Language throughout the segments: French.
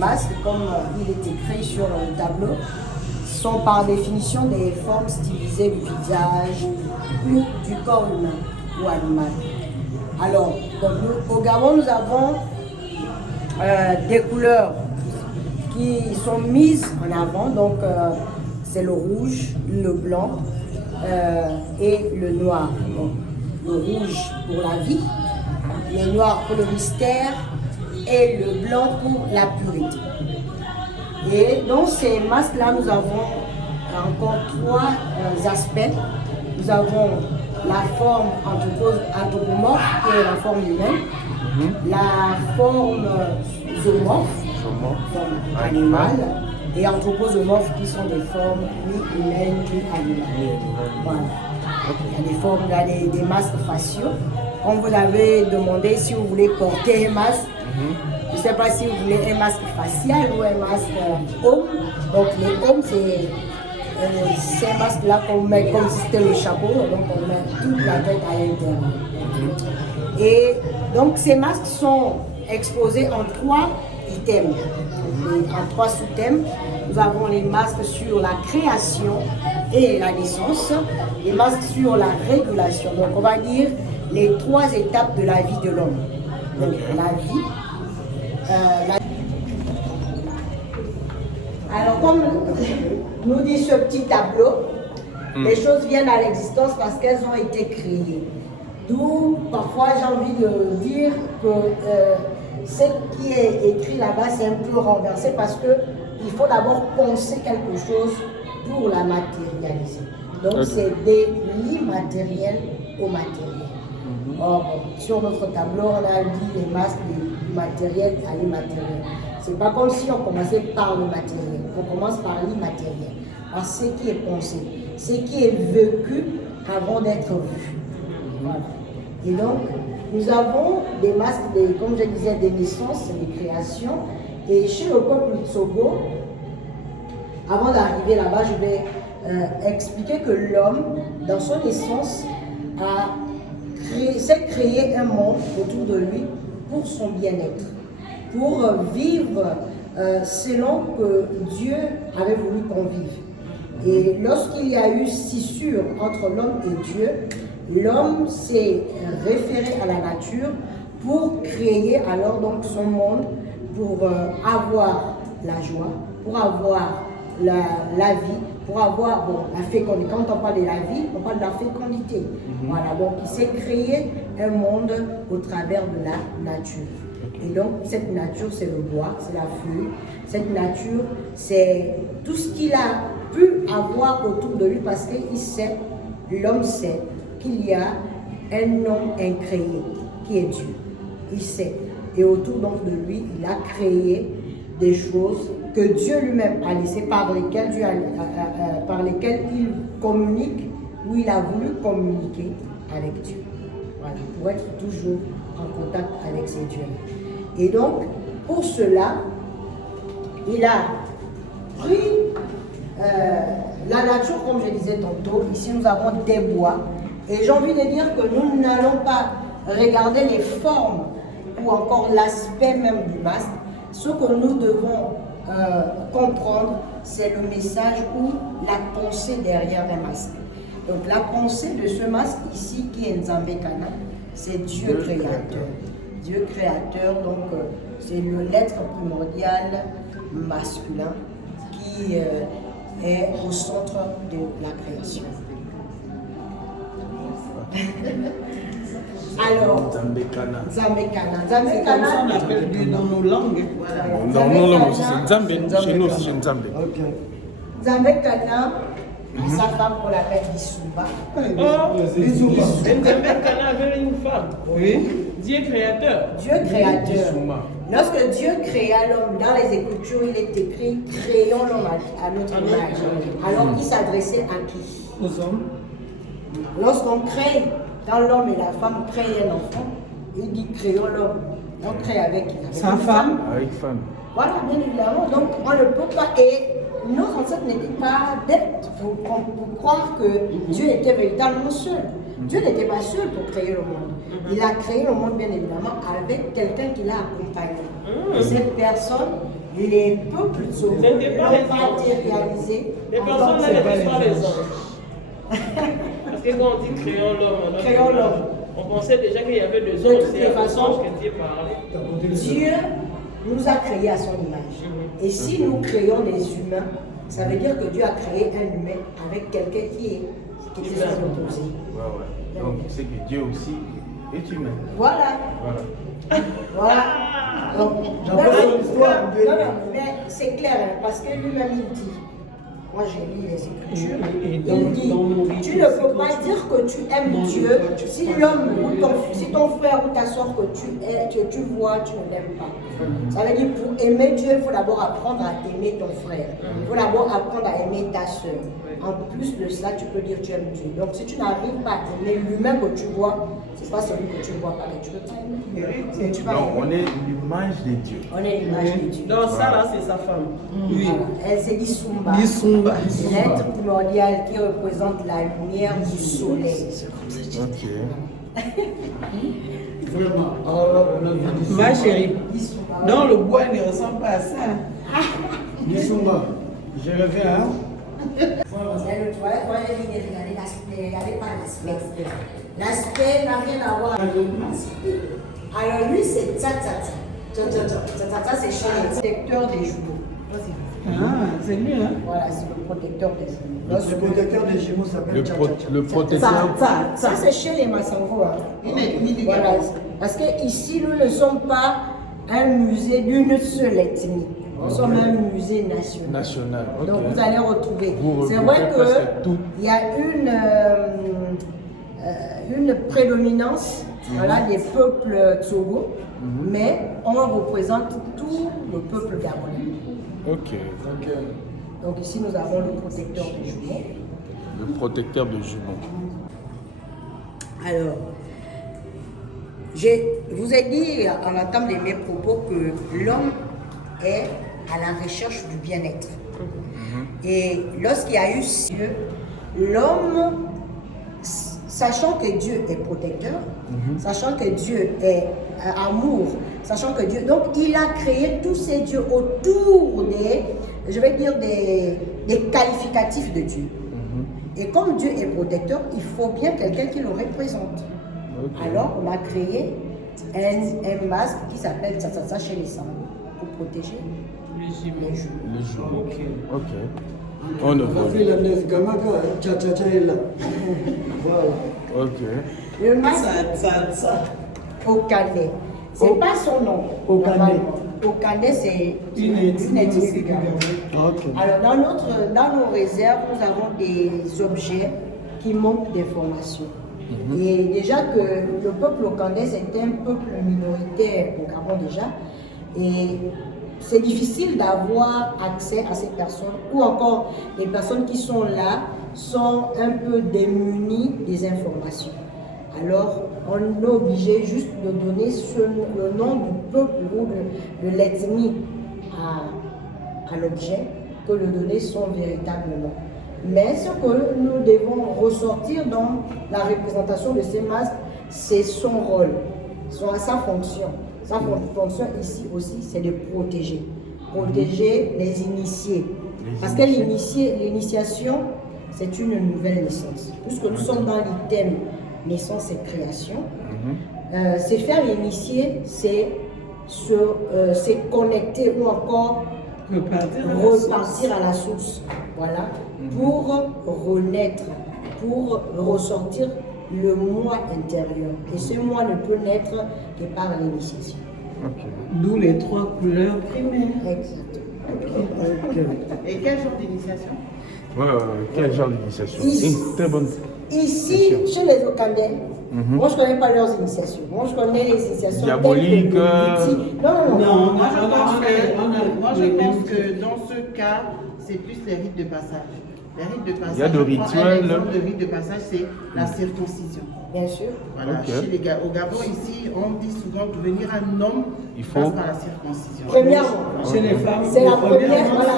masques, comme il est écrit sur le tableau, sont par définition des formes stylisées du visage ou du corps humain ou animal. Alors, donc au Gabon, nous avons des couleurs qui sont mises en avant. Donc, c'est le rouge, le blanc et le noir. Donc, le rouge pour la vie, le noir pour le mystère et le blanc pour la pureté. Et dans ces masques-là, nous avons encore trois aspects. Nous avons la forme anthropomorphe, qui est la forme humaine, la forme zoomorphe, forme animale, et anthroposomorphes, qui sont des formes ni humaines ni animales. Voilà. Il y a des formes, il y a des masques faciaux. Comme vous avez demandé si vous voulez porter un masque, je ne sais pas si vous voulez un masque facial ou un masque homme. Donc les hommes, c'est ces masques-là qu'on met comme si c'était le chapeau, donc on met toute la tête à l'intérieur. Et donc ces masques sont exposés en trois items, en trois sous-thèmes. Nous avons les masques sur la création et la naissance, les masques sur la régulation. Donc on va dire les trois étapes de la vie de l'homme. Donc la vie, Alors, comme nous dit ce petit tableau, les choses viennent à l'existence parce qu'elles ont été créées. D'où, parfois, j'ai envie de dire que ce qui est écrit là-bas, c'est un peu renversé parce qu'il faut d'abord penser quelque chose pour la matérialiser. Donc, c'est de l'immatériel au matériel. Or, sur notre tableau, on a dit les masques du matériel à l'immatériel. C'est pas comme si on commençait par le matériel. On commence par l'immatériel. Par ce qui est pensé, ce qui est vécu avant d'être vu. Voilà. Et donc, nous avons des masques, comme je disais, des naissances, des créations. Et chez le peuple Tsogo, avant d'arriver là-bas, je vais expliquer que l'homme, dans son essence, s'est créé un monde autour de lui pour son bien-être, pour vivre selon que Dieu avait voulu qu'on vive. Et lorsqu'il y a eu scissure entre l'homme et Dieu, l'homme s'est référé à la nature pour créer alors donc son monde, pour avoir la joie, pour avoir la vie, pour avoir la fécondité. Quand on parle de la vie, on parle de la fécondité. Voilà, donc il s'est créé un monde au travers de la nature. Et donc cette nature, c'est le bois, c'est la feuille. Cette nature, c'est tout ce qu'il a pu avoir autour de lui parce qu'il sait, l'homme sait qu'il y a un homme incréé qui est Dieu. Il sait. Et autour donc de lui, il a créé des choses que Dieu lui-même a laissées, par lesquelles il communique, ou il a voulu communiquer avec Dieu. Voilà, pour être toujours en contact avec ces dieux. Et donc, pour cela, il a pris la nature, comme je disais tantôt. Ici, nous avons des bois. Et j'ai envie de dire que nous n'allons pas regarder les formes ou encore l'aspect même du masque. Ce que nous devons comprendre, c'est le message ou la pensée derrière un masque. Donc la pensée de ce masque ici, qui est Nzambekana, c'est Dieu créateur. Dieu créateur, donc c'est l'être primordial masculin qui est au centre de la création. Alors, Nzambekana. Nzambekana, on appelle Dieu dans nos langues. Dans nos langues, c'est Nzambe. Chez nous aussi, c'est Nzambe. Nzambekana, sa femme, on l'appelle Bisouba. Nzambekana avait une femme. Oui. Dieu créateur. Dieu créateur. Lorsque Dieu créa l'homme, dans les Écritures, il est écrit « Créons l'homme à notre image ». Alors, il s'adressait à qui? Aux hommes. Lorsqu'on crée, quand l'homme et la femme créent un enfant, il dit « Créons l'homme ». On crée avec sa femme. Avec femme. Voilà, bien évidemment. Donc, on ne peut pas... Et nos ancêtres n'étaient pas bêtes pour croire que Dieu était véritablement seul. Dieu n'était pas seul pour créer le monde. Il a créé le monde, bien évidemment, avec quelqu'un qui l'a accompagné. Et cette personne les peuples Tsogo Ce n'était pas les n'ont anges. été réalisés. Les personnes n'étaient pas les anges. Parce que quand on dit créons l'homme, Créons l'homme. on pensait déjà qu'il y avait des De anges, toutes c'est les à façons, anges que Dieu parlait. Dieu nous a créés à son image. Et si nous créons des humains, ça veut dire que Dieu a créé un humain avec quelqu'un qui était son opposé. Ouais. Donc, c'est que Dieu aussi est humain. Voilà. Voilà. Voilà. Donc, J'apprends son histoire. non, mais c'est clair, hein, parce que lui-même il dit, moi j'ai lu les Écritures, Et il dans dit, nos vies, tu ne peux pas dire que tu aimes Dieu si l'homme ou si ton frère ou ta soeur que tu vois, tu ne l'aimes pas. Ça veut dire pour aimer Dieu, il faut d'abord apprendre à aimer ton frère. Il faut d'abord apprendre à aimer ta soeur. En plus de cela, tu peux dire tu aimes Dieu. Donc si tu n'arrives pas à aimer lui-même que tu vois, c'est pas celui que tu vois pas, mais tu peux pas aimer. Et tu vas Non, aimer. on est l'image de Dieu. On est l'image de Dieu. Donc ça là, c'est sa femme. Oui. Voilà. Elle c'est l'Isumba. Lisumba. L'être primordial qui représente la lumière du soleil. Ok. Vraiment. Ma chérie, L'Isumba. non, le bois ne ressemble pas à ça. Lisumba. Je reviens. Hein? Voilà, tu vois, regardez pas l'aspect. L'aspect n'a rien à voir avec l'aspect. Alors lui, c'est tsa-tsa-tsa. Tsa-tsa-tsa, c'est chez les protecteurs des jumeaux. Ah, c'est lui, hein? Voilà, c'est le protecteur des jumeaux. Le protecteur des jumeaux s'appelle Le, le protecteur. Ça, c'est chez les Massango. Hein. Voilà. Parce qu'ici, nous ne sommes pas un musée d'une seule ethnie. Nous sommes un musée national. National. Ok. Donc vous allez retrouver. Vous C'est regroupez vrai presque tout. qu'il y a une prédominance voilà, des peuples Tsogo, mais on représente tout le peuple gabonais. Ok. Donc ici nous avons le protecteur des jumeaux. Le protecteur de jumeaux. Alors, je vous ai dit en l'entame de mes propos que l'homme est à la recherche du bien-être. Et lorsqu'il y a eu Dieu, l'homme, sachant que Dieu est protecteur, sachant que Dieu est amour, sachant que Dieu, donc il a créé tous ces dieux autour des, je vais dire des qualificatifs de Dieu. Et comme Dieu est protecteur, il faut bien quelqu'un qui le représente. Ok. Alors, on a créé un masque qui s'appelle Tsatsatsa chez les Sango pour protéger les jumeaux. Les jumeaux. Ok. On le voit. La neige Gamaka, tcha-tcha-tcha est là. Voilà. Ok. Le masque Ça. Okane, c'est pas son nom. Okane. normalement. Okane, c'est Une ethnie ethnie du Gabon. Ok. Alors, dans nos réserves, nous avons des objets qui manquent d'informations. Et déjà que le peuple okandais est un peuple minoritaire au Gabon déjà, et c'est difficile d'avoir accès à ces personnes, ou encore les personnes qui sont là sont un peu démunies des informations. Alors, on est obligé juste de donner le nom du peuple ou de l'ethnie à l'objet que de donner son véritable nom. Mais ce que nous devons ressortir dans la représentation de ces masques, c'est son rôle, sa fonction. Sa fonction ici aussi, c'est de protéger. Protéger les initiés. Parce que l'initiation, c'est une nouvelle naissance. Puisque nous sommes dans l'item naissance et création, c'est faire l'initié, c'est se connecter ou encore repartir à la source, voilà, pour renaître, pour ressortir le moi intérieur. Et ce moi ne peut naître que par l'initiation. Ok. D'où les trois couleurs primaires. Exactement. Et quel genre d'initiation? Ouais. Quel genre d'initiation? Ici. Une très bonne. Ici, chez les Okandais, moi je ne connais pas leurs initiations. Moi je connais les initiations Diaboliques, telles que le Biti. Non. Moi je pense que dans ce cas, c'est plus les rites de passage. Les rites de passage. Il y a de je prends rituels. un exemple de rite de passage, c'est la circoncision. Bien sûr. Voilà. Ok. Au Gabon ici, on dit souvent que devenir un homme, Il faut- passe par la circoncision. Premièrement, Chez les femmes, c'est la le premier première, nom, voilà.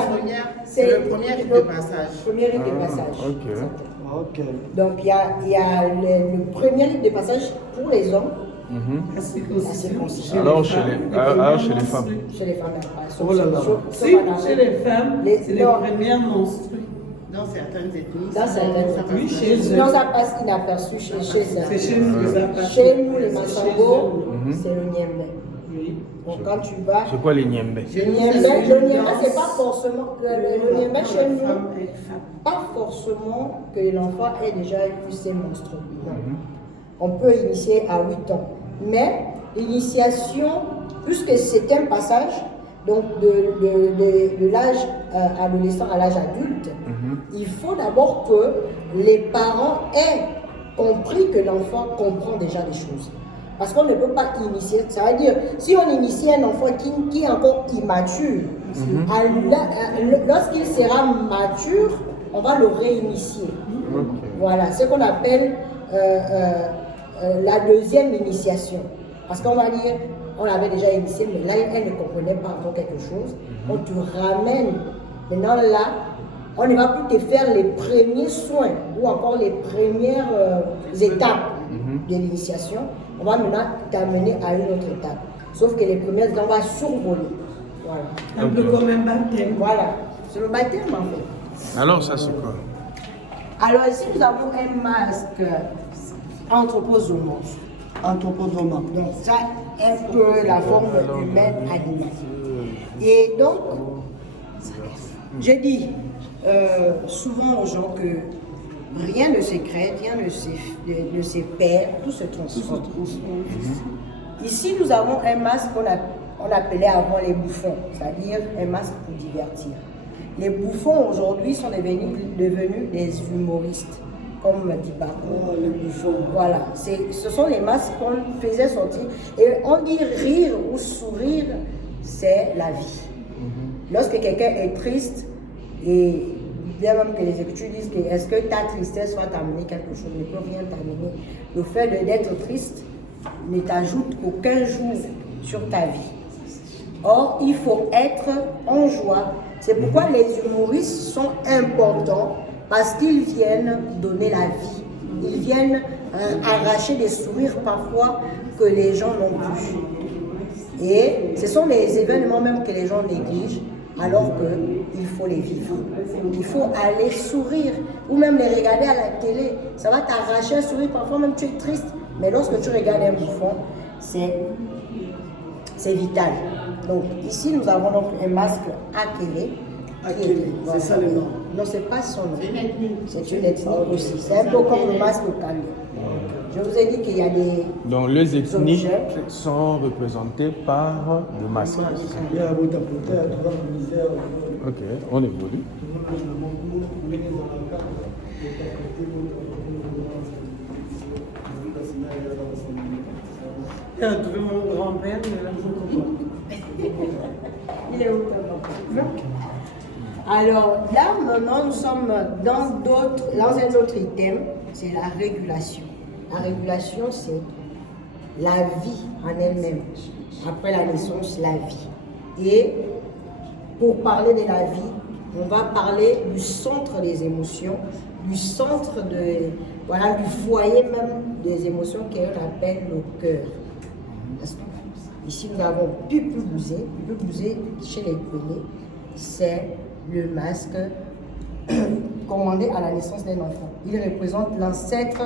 C'est le premier rite de passage. Premier rite de passage. ok. Ok. Donc il y a le premier rite de passage pour les hommes La circoncision. Alors chez les femmes. Chez les femmes, il n'y a pas. Oh là là. Sauf Si, en Afrique. chez les femmes, c'est les non. premières menstrues. Dans certaines ethnies. Dans certaines ça passe Oui, pas. chez eux. Non, ça passe inaperçu chez C'est certains. chez nous que ça passe. Chez nous, les C'est Massango, chez eux. c'est le Niembe. Oui. Donc quand tu vas, C'est quoi les niembes? Chez le nous, Niembe, c'est le Niembe, l'ambiance. c'est pas forcément, le Niembe chez nous, Femme. pas forcément que l'enfant ait déjà eu ses menstrues. Non. On peut initier à 8 ans. Mais l'initiation, puisque c'est un passage, donc de l'âge adolescent à l'âge adulte, il faut d'abord que les parents aient compris que l'enfant comprend déjà des choses. Parce qu'on ne peut pas initier, ça veut dire, si on initie un enfant qui est encore immature, lorsqu'il sera mature, on va le réinitier. Voilà, ce qu'on appelle la deuxième initiation. Parce qu'on va dire, on l'avait déjà initié, mais là, elle ne comprenait pas encore quelque chose. On te ramène. Maintenant, là, on ne va plus te faire les premiers soins ou encore les premières étapes de l'initiation. On va maintenant t'amener à une autre étape. Sauf que les premières, on va survoler. Voilà. Un peu comme un baptême. Voilà. C'est le baptême, en fait. Alors ça c'est quoi? Alors ici, nous avons un masque anthroposomorphe. Anthroposoma. Donc ça, un peu la forme humaine animale. Et donc, je dis souvent aux gens que rien ne se crée, rien ne se perd, tout se transforme. Ici, nous avons un masque qu'on appelait avant les bouffons, c'est-à-dire un masque pour divertir. Les bouffons aujourd'hui sont devenus des humoristes, comme dit Bako. Oh, les bouffons. Voilà, ce sont les masques qu'on faisait sortir. Et on dit rire ou sourire, c'est la vie. Lorsque quelqu'un est triste, et bien même que les études disent que est-ce que ta tristesse va t'amener quelque chose, ne peut rien t'amener. Le fait d'être triste ne t'ajoute aucun jour sur ta vie. Or, il faut être en joie. C'est pourquoi les humoristes sont importants, parce qu'ils viennent donner la vie. Ils viennent arracher des sourires parfois que les gens n'ont plus. Et ce sont les événements même que les gens négligent, alors qu'il faut les vivre. Il faut aller sourire, ou même les regarder à la télé. Ça va t'arracher un sourire, parfois même tu es triste. Mais lorsque tu regardes un bouffon, c'est vital. Donc ici, nous avons donc un masque Akele. Akele, c'est ça le nom. Non, c'est pas son nom. C'est une ethnie. C'est une ethnie aussi. C'est un peu comme le masque Kali. Je vous ai dit qu'il y a des... Donc les ethnies objets. sont représentées par des masques. Il y a votre apôtre, tu vas misère. Ok, on évolue. Il a trouvé mon grand-père, mais là, je ne comprends pas. Il est où ton nom? Alors là, maintenant, nous sommes dans un autre item, c'est la régulation. La régulation, c'est la vie en elle-même. Après la naissance, la vie. Et pour parler de la vie, on va parler du centre des émotions, du centre du foyer même des émotions qu'on appelle le cœur. Parce que ici, nous avons Pupubouzé. Pupubouzé, chez les Pénés, c'est le masque commandé à la naissance d'un enfant. Il représente l'ancêtre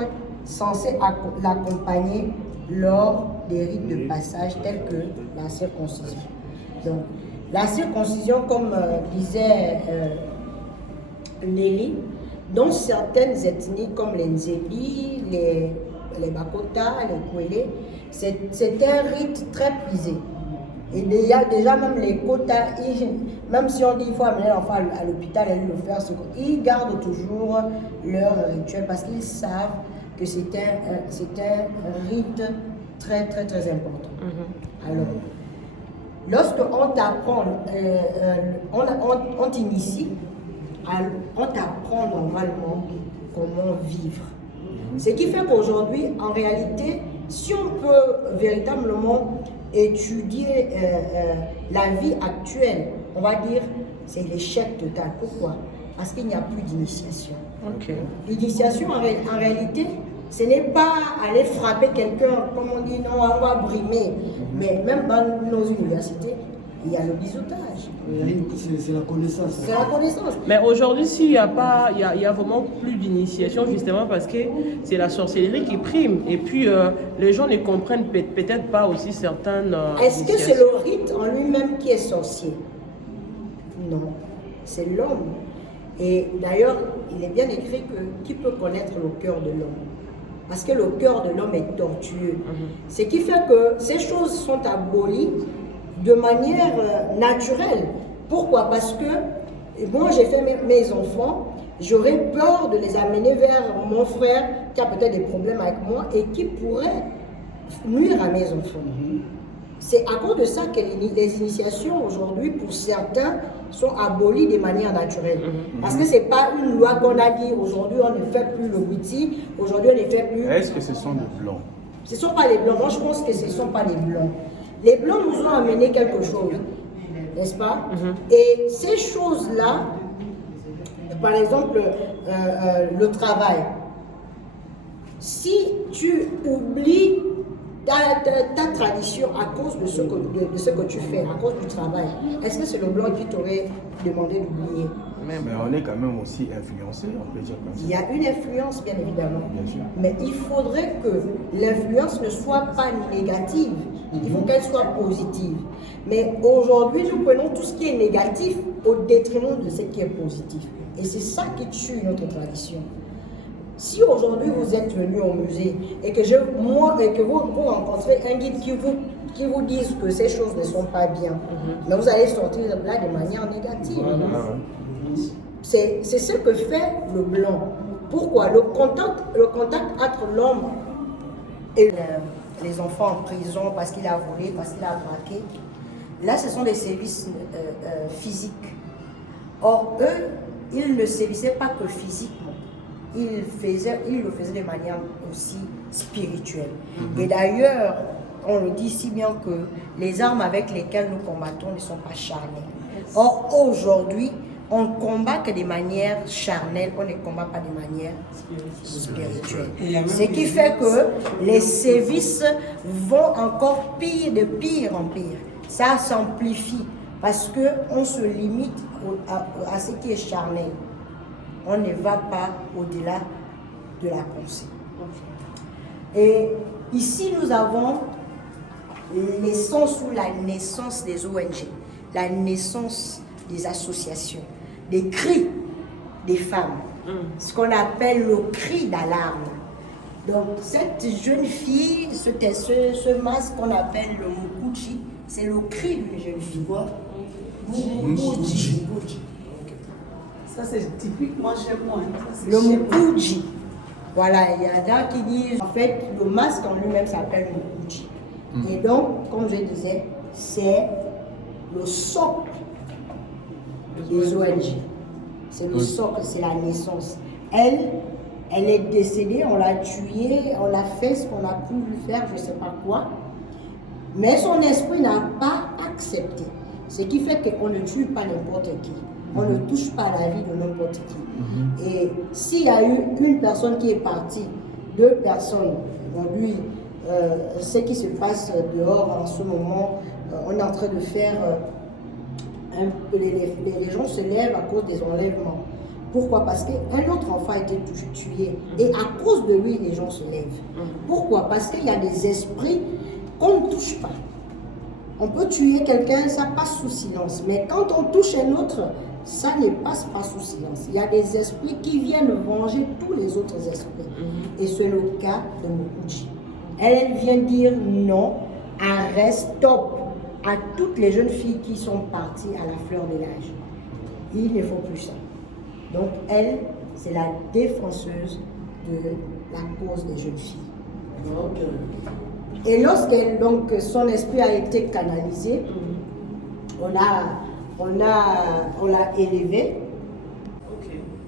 censé l'accompagner lors des rites de passage tels que la circoncision. Donc, la circoncision, comme disait Nelly, dans certaines ethnies comme les Nzéli, les Bakota, les Kwele, c'est un rite très prisé. Et il y a déjà même les quotas, même si on dit qu'il faut amener l'enfant à l'hôpital et le faire, ils gardent toujours leur rituel parce qu'ils savent que c'est un rite très très très important. Alors, lorsqu'on t'apprend, on t'initie, on t'apprend normalement comment vivre. Ce qui fait qu'aujourd'hui, en réalité, si on peut véritablement étudier la vie actuelle, on va dire c'est l'échec total. Pourquoi? Parce qu'il n'y a plus d'initiation. L'initiation, en réalité, Ce n'est pas aller frapper quelqu'un, comme on dit, non, on va brimer. Mais même dans nos universités, il y a le biseautage. C'est la connaissance. C'est la connaissance. Mais aujourd'hui, s'il n'y a pas, il y a vraiment plus d'initiation, justement parce que c'est la sorcellerie qui prime. Et puis, les gens ne comprennent peut-être pas aussi certaines Est-ce que c'est initiations. le rite en lui-même qui est sorcier? Non, c'est l'homme. Et d'ailleurs, il est bien écrit que qui peut connaître le cœur de l'homme? Parce que le cœur de l'homme est tortueux. Ce qui fait que ces choses sont abolies de manière naturelle. Pourquoi? Parce que moi, j'ai fait mes enfants, j'aurais peur de les amener vers mon frère qui a peut-être des problèmes avec moi et qui pourrait nuire à mes enfants. C'est à cause de ça que les initiations aujourd'hui, pour certains, sont abolies de manière naturelle. Parce que ce n'est pas une loi qu'on a dit aujourd'hui, on ne fait plus le witi, aujourd'hui on ne fait plus... Est-ce que ce sont des blancs? Ce ne sont pas les blancs. Moi, je pense que ce ne sont pas les blancs. Les blancs nous ont amené quelque chose, n'est-ce pas? Et ces choses-là, par exemple, le travail, si tu oublies ta tradition à cause de ce que tu fais, à cause du travail, est-ce que c'est le blanc qui t'aurait demandé d'oublier? Mais on est quand même aussi influencé, on peut dire comme ça. Il y a une influence, bien évidemment. Bien sûr. Mais il faudrait que l'influence ne soit pas négative. Il faut qu'elle soit positive. Mais aujourd'hui, nous prenons tout ce qui est négatif au détriment de ce qui est positif. Et c'est ça qui tue notre tradition. Si aujourd'hui vous êtes venu au musée et que vous rencontrez un guide qui vous dise que ces choses ne sont pas bien, mais vous allez sortir de là de manière négative. C'est ce que fait le blanc. Pourquoi? Le contact entre l'homme et les enfants en prison parce qu'il a volé, parce qu'il a braqué, là ce sont des services physiques. Or eux, ils ne servissaient pas que physiquement. Ils le faisaient de manière aussi spirituelle. Et d'ailleurs, on le dit si bien que les armes avec lesquelles nous combattons ne sont pas charnelles. Or, aujourd'hui, on combat que de manière charnelle, on ne combat pas de manière spirituelle. Ce qui fait que les sévices vont encore de pire en pire. Ça s'amplifie parce qu'on se limite à ce qui est charnel. On ne va pas au-delà de la pensée. Et ici, nous avons l'essence ou la naissance des ONG, la naissance des associations, des cris des femmes, ce qu'on appelle le cri d'alarme. Donc, cette jeune fille, ce masque qu'on appelle le Mukuchi, c'est le cri d'une jeune fille. Mukuchi. Ça, c'est typiquement chez moi. Le Mukuchi. Voilà, il y en a qui disent, en fait, le masque en lui-même s'appelle Mukuchi. Et donc, comme je disais, c'est le socle des ONG. C'est le socle, c'est la naissance. Elle est décédée, on l'a tuée, on l'a fait ce qu'on a pu lui faire, je ne sais pas quoi. Mais son esprit n'a pas accepté. Ce qui fait qu'on ne tue pas n'importe qui. On ne touche pas à la vie de n'importe qui. Et s'il y a eu une personne qui est partie, deux personnes, lui, ce qui se passe dehors en ce moment, on est en train de faire les gens se lèvent à cause des enlèvements. Pourquoi? Parce qu'un autre enfant a été tué et à cause de lui, les gens se lèvent. Pourquoi? Parce qu'il y a des esprits qu'on ne touche pas. On peut tuer quelqu'un, ça passe sous silence. Mais quand on touche un autre, ça ne passe pas sous silence. Il y a des esprits qui viennent venger tous les autres esprits. Et c'est le cas de Mukuchi. Elle vient dire non, arrête, stop à toutes les jeunes filles qui sont parties à la fleur de l'âge. Il ne faut plus ça. Donc elle, c'est la défenseuse de la cause des jeunes filles. Et lorsqu'elle, donc, son esprit a été canalisé, on l'a élevé.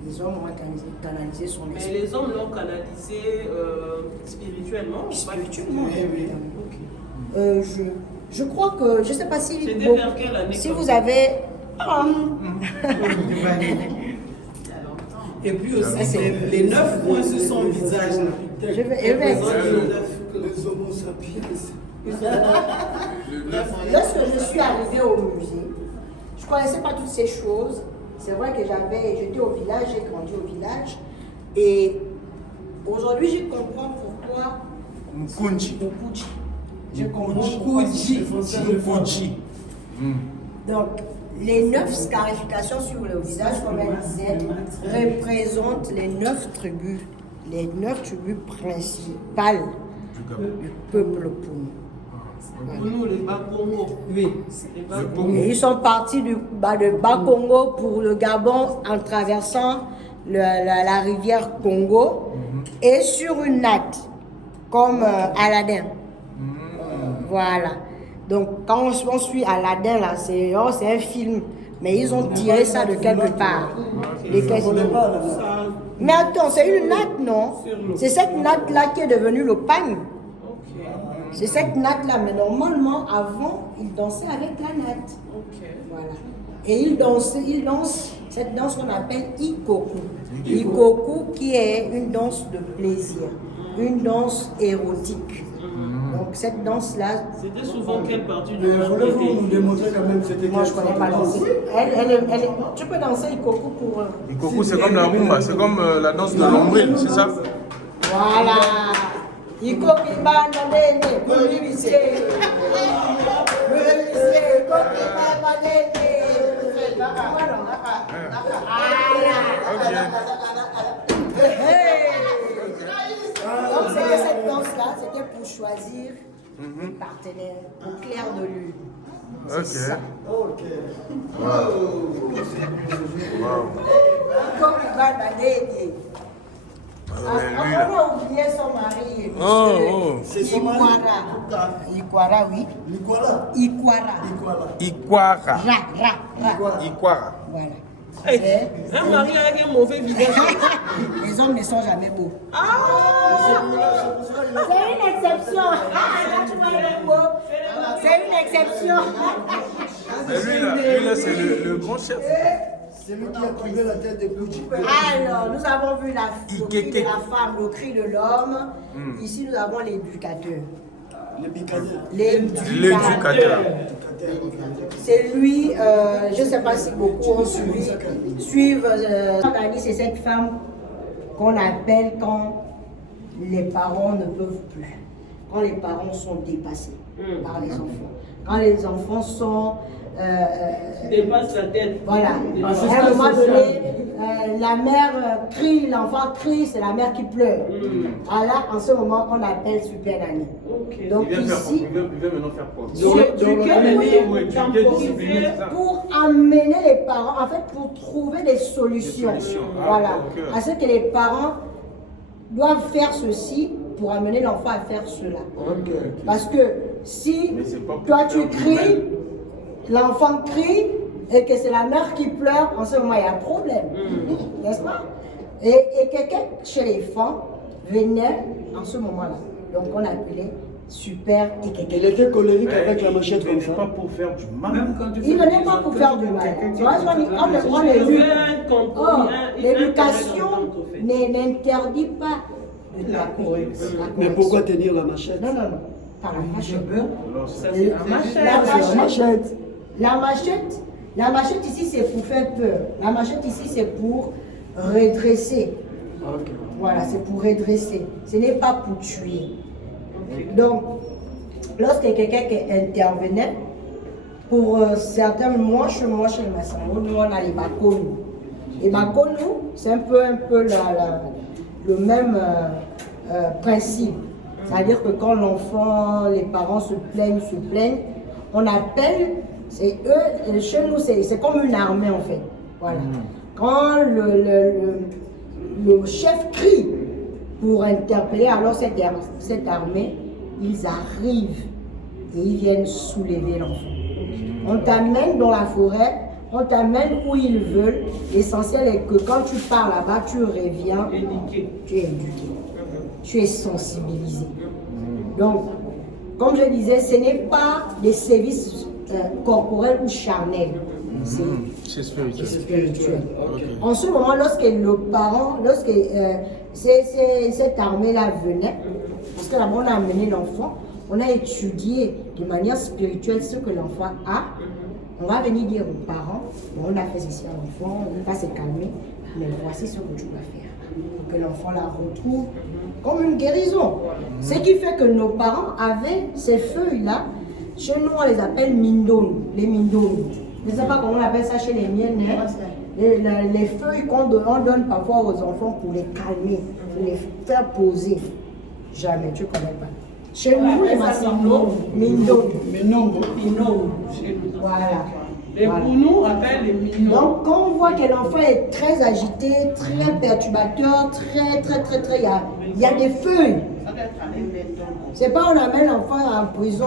Les hommes ont canalisé son esprit. Mais les hommes l'ont canalisé spirituellement ou pas? Spirituellement. Je crois que, je ne sais pas si, C'était vers quelle année si vous avez... Et puis aussi, les 9 points sur son visage, Je vais. Les homo sapiens. Lorsque je suis arrivée au musée, je ne connaissais pas toutes ces choses. C'est vrai que j'étais au village, j'ai grandi au village. Et aujourd'hui, je comprends pourquoi. Mkunchi. Je comprends pourquoi. Mkunchi. Donc, les 9 scarifications sur le visage, comme elle disait, représentent les 9 tribus. Les 9 tribus principales du peuple Poumou. Pour nous, les Bas-Congo. Oui. Et ils sont partis de Bas-Congo pour le Gabon en traversant la rivière Congo et sur une natte, comme Aladdin. Voilà. Donc, quand on suit Aladdin, là, c'est un film. Mais ils ont tiré ça de quelque part. Mais attends, c'est une natte, non? C'est cette natte-là qui est devenue le pagne. C'est cette natte-là. Mais normalement, avant, ils dansaient avec la natte. Voilà. Et ils dansent cette danse qu'on appelle Ikoku. Ikoku qui est une danse de plaisir, une danse érotique. Donc cette danse-là... C'était souvent quelle partie du Mais corps voulez-vous nous démontrer quand même c'était Moi, je ne connais pas danser. Tu peux danser Ikoku pour... Ikoku, c'est comme la rumba, c'est comme la danse de l'ombril, c'est ça? Voilà. Ikoku banane, bulibise. Bulibise, Ikoku banane. Donc c'était cette danse-là, c'était pour choisir des partenaires au clair de lune. C'est ça. Ok. Ikoku banane. On a oublié son mari, C'est son mari. Ikwara, oui. Nicolas. Ikwara. Ikwara. Ra. Ikwara. Voilà. Un mari avec un mauvais visage. Les hommes ne sont jamais beaux. C'est une exception. C'est une exception. Lui là, c'est le grand chef. C'est lui qui a trouvé la tête de Gucci. Alors, nous avons vu le cri de la femme, le cri de l'homme. Ici, nous avons l'éducateur. L'éducateur. C'est lui, je ne sais pas si beaucoup ont suivent. C'est cette femme qu'on appelle quand les parents ne peuvent plus, quand les parents sont dépassés par les enfants, quand les enfants sont... Dépasse la tête. Voilà. À un moment donné, la mère crie, l'enfant crie, c'est la mère qui pleure. Alors, en ce moment, on appelle Super Nanny. Donc ici, Il veut maintenant faire quoi? pour amener les parents, en fait, pour trouver des solutions. Voilà. À ce que les parents doivent faire ceci pour amener l'enfant à faire cela. Parce que si toi tu cries, l'enfant crie et que c'est la mère qui pleure, en ce moment il y a un problème. N'est-ce pas? Et quelqu'un chez les femmes venait en ce moment-là. Donc on appelait Super et quelqu'un. Il était colérique avec la machette comme ça. Pas pour faire du mal. Il ne venait pas pour faire du mal. Tu vois, on l'éduque. Or, l'éducation n'interdit pas de taper. Mais pourquoi tenir la machette? Non. Par la machette. La machette ici c'est pour faire peur. La machette ici c'est pour redresser. Voilà, c'est pour redresser. Ce n'est pas pour tuer. Donc, lorsque quelqu'un qui intervenait, pour certains, moi chez le Massamou, nous on a les Bakonu. Les Bakonu, c'est un peu le même principe. C'est-à-dire que quand l'enfant, les parents se plaignent, on appelle, c'est eux, chez nous c'est comme une armée en fait. Voilà. Quand le chef crie pour interpeller, alors cette armée, ils arrivent et ils viennent soulever l'enfant. On t'amène dans la forêt, on t'amène où ils veulent. L'essentiel est que quand tu pars là-bas, tu reviens, tu es éduqué, tu es sensibilisé. Donc, comme je disais, ce n'est pas des services corporels ou charnels. C'est spirituel. En ce moment, lorsque cette armée-là venait, parce que là-bas, on a amené l'enfant, on a étudié de manière spirituelle ce que l'enfant a. On va venir dire aux parents, bon, on a fait ceci à l'enfant, on ne va pas se calmer, mais voici ce que tu vas faire. Pour que l'enfant la retrouve comme une guérison. Ce qui fait que nos parents avaient ces feuilles-là. Chez nous, on les appelle mindon, les mindon. Je ne sais pas comment on appelle ça chez les miennes. Hein? Les feuilles qu'on donne parfois aux enfants pour les calmer, pour les faire poser. Jamais, tu ne connais pas. Chez nous, les Massimo, mindon. Minot. Voilà. Les Bounou, on appelle les mignons. Donc, quand on voit que l'enfant est très agité, très perturbateur, très, il y a des feuilles. Ça doit être un événement. C'est pas on amène l'enfant en prison,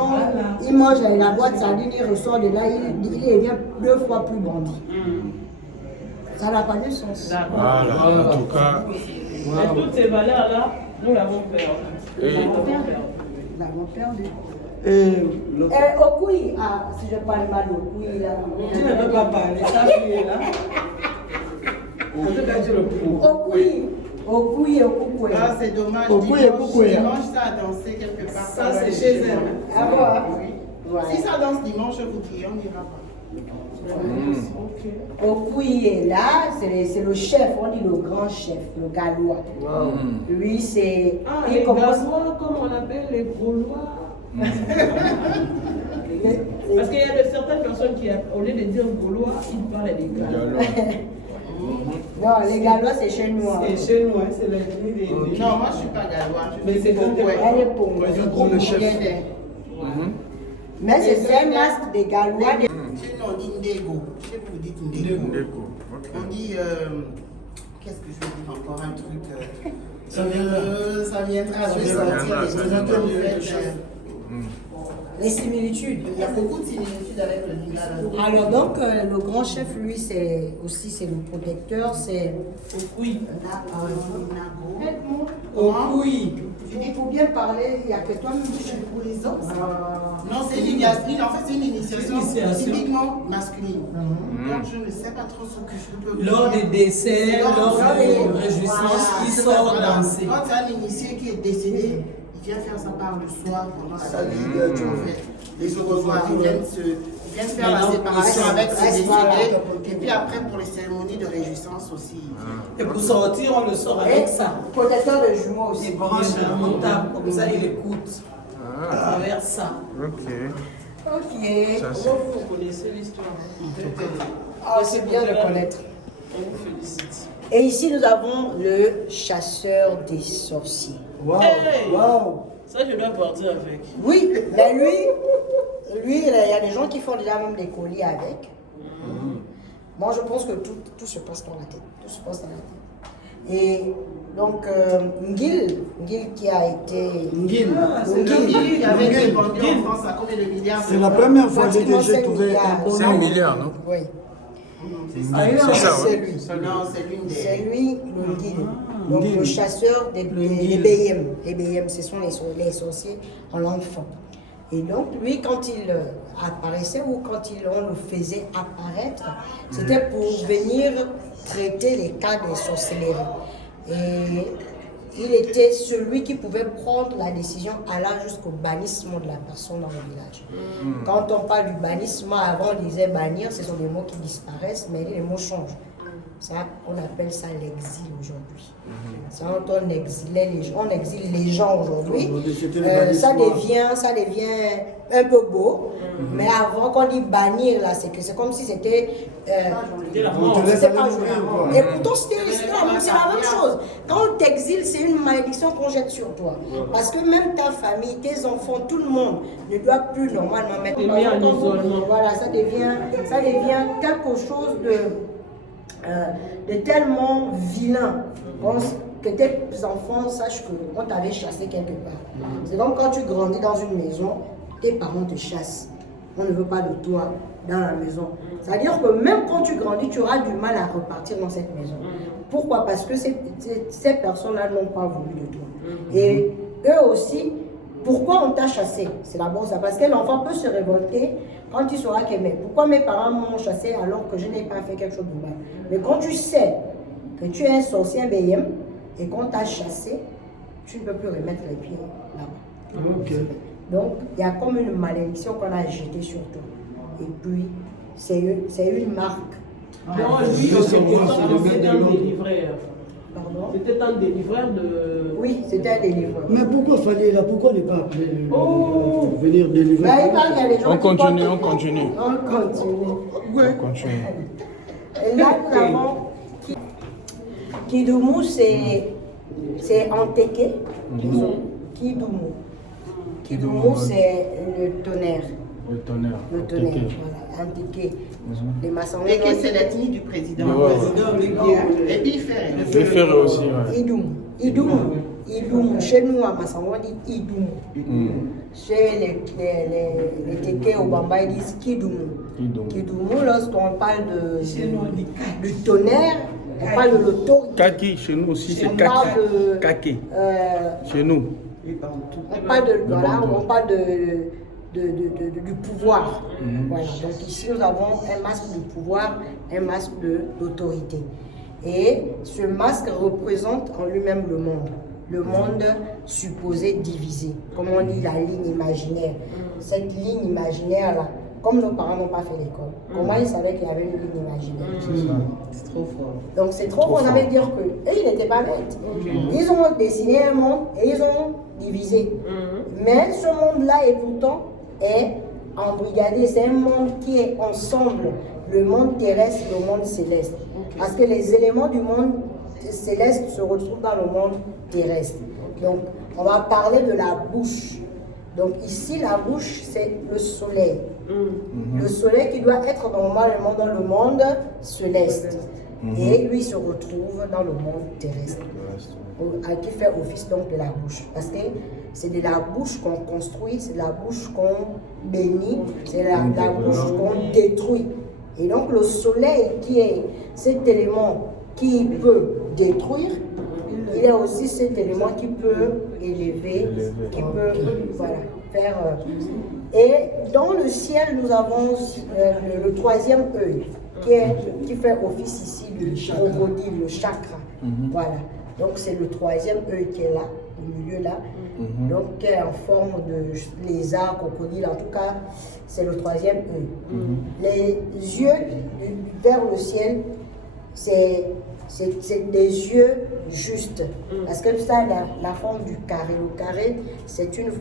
il mange la boîte sardine, il ressort de là, il devient 2 fois plus bandit. Ça n'a pas de sens. Voilà, en tout cas. Et toutes ces valeurs-là, nous l'avons perdu. Et- Nous l'avons perdu. Okui, si je parle mal d'Okui là. Tu ne peux pas parler, ta fille est là. En tout cas, tu le prouves. Okui. Ah, c'est dommage. Dimanche, ça a dansé quelque part. Ça, c'est chez elle. Ah bon? Oui. Si ça danse dimanche, vous dites, on n'ira pas. Okui est là, c'est le chef, on dit le grand chef, le Gallois. Lui, c'est. Ah, il les commence. Gaulois, comme on appelle les Gaulois. Parce qu'il y a de certaines personnes qui, au lieu de dire Gaulois, ils parlent des Gaulois. Non, les Gallois, c'est chez nous. hein. C'est chez nous, hein, c'est l'ethnie des. Non, moi je ne suis pas gallois. Mais c'est quand tu Elle est pour moi. Le chef. Mais c'est un masque des Gallois. Chez nous, on dit Ndego. Chez vous, vous dites Ndego. Ndeko, ok. On dit. Qu'est-ce que je vais dire encore un truc Ça viendra. Ça viendra. Je vais Ça sortir viendra, les ça choses viendra. que vous faites. Les similitudes. Il y a beaucoup de similitudes avec le village. Alors donc, le grand chef, lui, c'est le protecteur, c'est... Oui. Oui. Il faut bien parler, il n'y a que toi-même qui sais pour les autres. Non, c'est en fait, c'est une initiation typiquement masculine. Donc, je ne sais pas trop ce que je peux Lors des décès, lors des Voilà. réjouissances, il C'est sort voilà. danser. Quand tu as un initié qui est décédé, il vient faire sa part le soir pendant la nuit. En fait, les revoirs, ils viennent faire la séparation avec ses décédés. Et puis après, pour les cérémonies de réjouissance aussi. Et pour sortir, on le sort avec ça. Protecteur de jumeaux aussi. Il branche un table, comme ça il écoute à travers ça. Ok. Ok. Ça, c'est- Comment vous connaissez l'histoire? Ah, c'est bien de connaître. On vous félicite. Et ici, nous avons le chasseur des sorciers. Waouh! Hey! Waouh! Ça, je dois partir avec. Oui, mais lui, il y a des gens qui font déjà même des colliers avec. Moi, je pense que tout se passe dans la tête. Tout se passe dans la tête. Et donc, Ngil qui a été... Ngil. C'est le millier qui avait été vendu en France à combien de milliards C'est la première fois que Pratiquement j'ai 5 trouvé milliards. un bon 5 nom. milliards, non? Oui, C'est ça, ouais. lui. Non, c'est l'une C'est des. lui, le Ngil. Donc, Ngil. le chasseur des BM. Les BM, ce sont les sorciers en langue forte. Et donc, lui, quand il apparaissait ou quand on le faisait apparaître, c'était pour venir traiter les cas de sorcellerie. Et il était celui qui pouvait prendre la décision allant jusqu'au bannissement de la personne dans le village. Quand on parle du bannissement, avant on disait bannir, ce sont des mots qui disparaissent, mais les mots changent. Ça, on appelle ça l'exil aujourd'hui. Ça, on exile les gens aujourd'hui. Aujourd'hui, c'était le Ça bannissement. devient un peu beau. Mais avant qu'on dit bannir, là, c'est comme si c'était... C'était la On mort. te laisse c'est aller pas mourir, quoi. Et pourtant, c'est la même chose. Quand on t'exile, c'est une malédiction qu'on jette sur toi. Parce que même ta famille, tes enfants, tout le monde ne doit plus normalement mettre T'es mis en isolement. Voilà, ça devient quelque chose de tellement vilain. Que tes enfants sachent qu'on t'avait chassé quelque part. C'est comme quand tu grandis dans une maison, tes parents te chassent. On ne veut pas de toi dans la maison. C'est-à-dire que même quand tu grandis, tu auras du mal à repartir dans cette maison. Pourquoi? Parce que ces personnes-là n'ont pas voulu de toi. Et eux aussi, pourquoi on t'a chassé? C'est d'abord ça. Parce que l'enfant peut se révolter quand il saura que mais pourquoi mes parents m'ont chassé alors que je n'ai pas fait quelque chose de mal. Mais quand tu sais que tu es un sorcier, un BM, Et quand tu as chassé, tu ne peux plus remettre les pieds là-bas. Ok. Donc, il y a comme une malédiction qu'on a jetée sur toi. Et puis, c'est une marque. Non, lui, c'était un délivreur. Pardon? C'était un délivreur de... Oui, c'était un délivreur. Mais pourquoi fallait là? Pourquoi ne pas appeler venir délivrer? Ben, il parle qu'il y a des gens On qui continue, portent- on continue. On continue. On continue. Et là, nous avons Kidumu, c'est Anteke. Kidumu. Kidumu, c'est le tonnerre. Le tonnerre. Le tonnerre, Ok. voilà, Anteke. Les maçons. Et que c'est l'ethnie du président. Ouais. Et puis il fait. Le faire aussi, ouais. Idumu. Idumu. Chez nous, à Massango, on dit Idumu. Chez les Teke au Bamba, ils disent Kidumu. Kidumu, lorsqu'on parle du tonnerre, on parle de l'autorité. Kaki, chez nous aussi, c'est On parle de- Kaki. Euh, Chez nous. on parle de, voilà, on parle du pouvoir. Voilà. Donc ici, nous avons un masque de pouvoir, un masque d'autorité. Et ce masque représente en lui-même le monde. Le monde supposé divisé. Comme on dit, la ligne imaginaire. Cette ligne imaginaire-là, comme nos parents n'ont pas fait l'école, comment ils savaient qu'il y avait une ligne imaginaire? C'est trop fort. Donc c'est trop fort, ça veut dire que ils n'étaient pas bêtes. Ils ont dessiné un monde et ils ont divisé. Mais ce monde-là est pourtant embrigadé. C'est un monde qui est ensemble, le monde terrestre et le monde céleste. Parce que les éléments du monde céleste se retrouvent dans le monde terrestre. Donc on va parler de la bouche. Donc ici la bouche c'est le soleil. Le soleil qui doit être normalement dans le monde céleste. Et lui se retrouve dans le monde terrestre. Qui fait office donc de la bouche. Parce que c'est de la bouche qu'on construit, c'est de la bouche qu'on bénit, c'est la bouche qu'on détruit. Et donc le soleil qui est cet élément qui peut détruire, il y a aussi cet élément qui peut élever, qui peut voilà, faire... Et dans le ciel, nous avons le troisième œil qui fait office ici du crocodile, le chakra. Voilà. Donc c'est le troisième œil qui est là, au milieu là. Donc qui est en forme de lézard, crocodile, en tout cas, c'est le troisième œil. Les yeux vers le ciel, c'est des yeux justes. Parce que ça, la forme du carré. Le carré, c'est une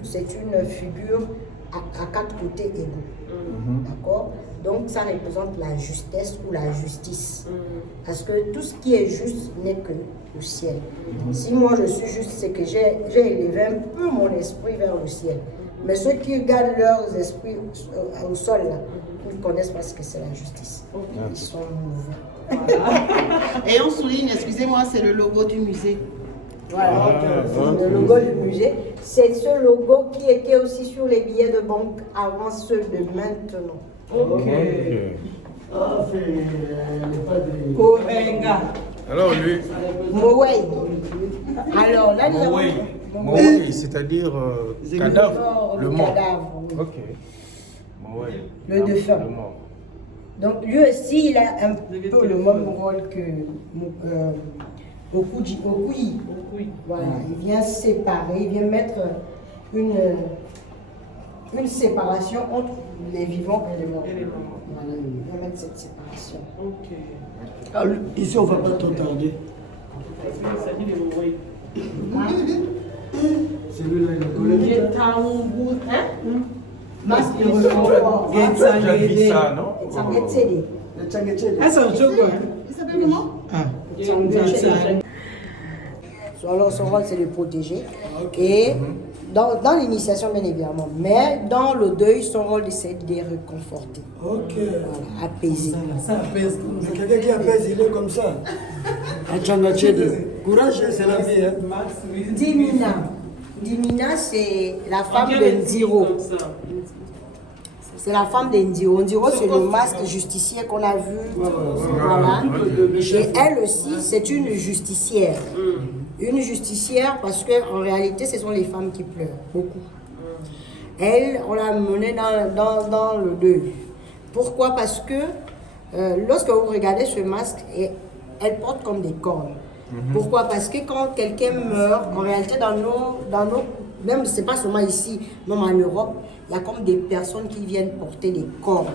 figure à quatre côtés égaux. D'accord? Donc ça représente la justesse ou la justice. Parce que tout ce qui est juste n'est que le ciel. Si moi je suis juste, c'est que j'ai élevé un peu mon esprit vers le ciel. Mais ceux qui gardent leurs esprits au sol, là, ils connaissent pas ce que c'est la justice. Ils sont mauvais. Et on souligne, excusez-moi, c'est le logo du musée. Voilà, le logo du musée. C'est ce logo qui était aussi sur les billets de banque avant ceux de maintenant. Ok. Ah, c'est pas de... Kohenga. Alors lui, Mowei. Alors là, nous avons... Mowei, c'est-à-dire cadavre, le mort. cadavre, oui. Ok. Mowei. Le défunt. Le mort. Donc lui aussi, il a un peu le même rôle que Okuyi. Voilà, il vient séparer, il vient mettre une séparation entre les vivants et les morts. Voilà, il vient mettre cette séparation. Ok. Ah, ici, on ne va pas trop tarder. Il s'agit de Mowei. Celui-là, il est collé. Masque de reconfort. Tu as vu ça, non? Tsangetsede. Le Tchangétché. Ah, c'est un jogo. Il s'appelle comment? Alors son rôle c'est de protéger. Et dans l'initiation bien évidemment, mais dans le deuil, son rôle c'est de les réconforter. Ok. Voilà, apaiser. Ça pèse. Mais quelqu'un qui apaise, il est comme ça. Un Tchangétché. Courage, c'est la vie. Hein. Dimina. Dimina, c'est la femme de Ndiro. C'est la femme de Ndiro. Ndiro, c'est le masque justicier qu'on a vu. Voilà. Et elle aussi, c'est une justicière. Une justicière parce qu'en réalité, ce sont les femmes qui pleurent, beaucoup. Elle, on l'a menée dans le deuil. Pourquoi? Parce que lorsque vous regardez ce masque, elle porte comme des cornes. Pourquoi? Parce que quand quelqu'un meurt, en réalité, dans nos même c'est pas seulement ici, même en Europe, il y a comme des personnes qui viennent porter des corps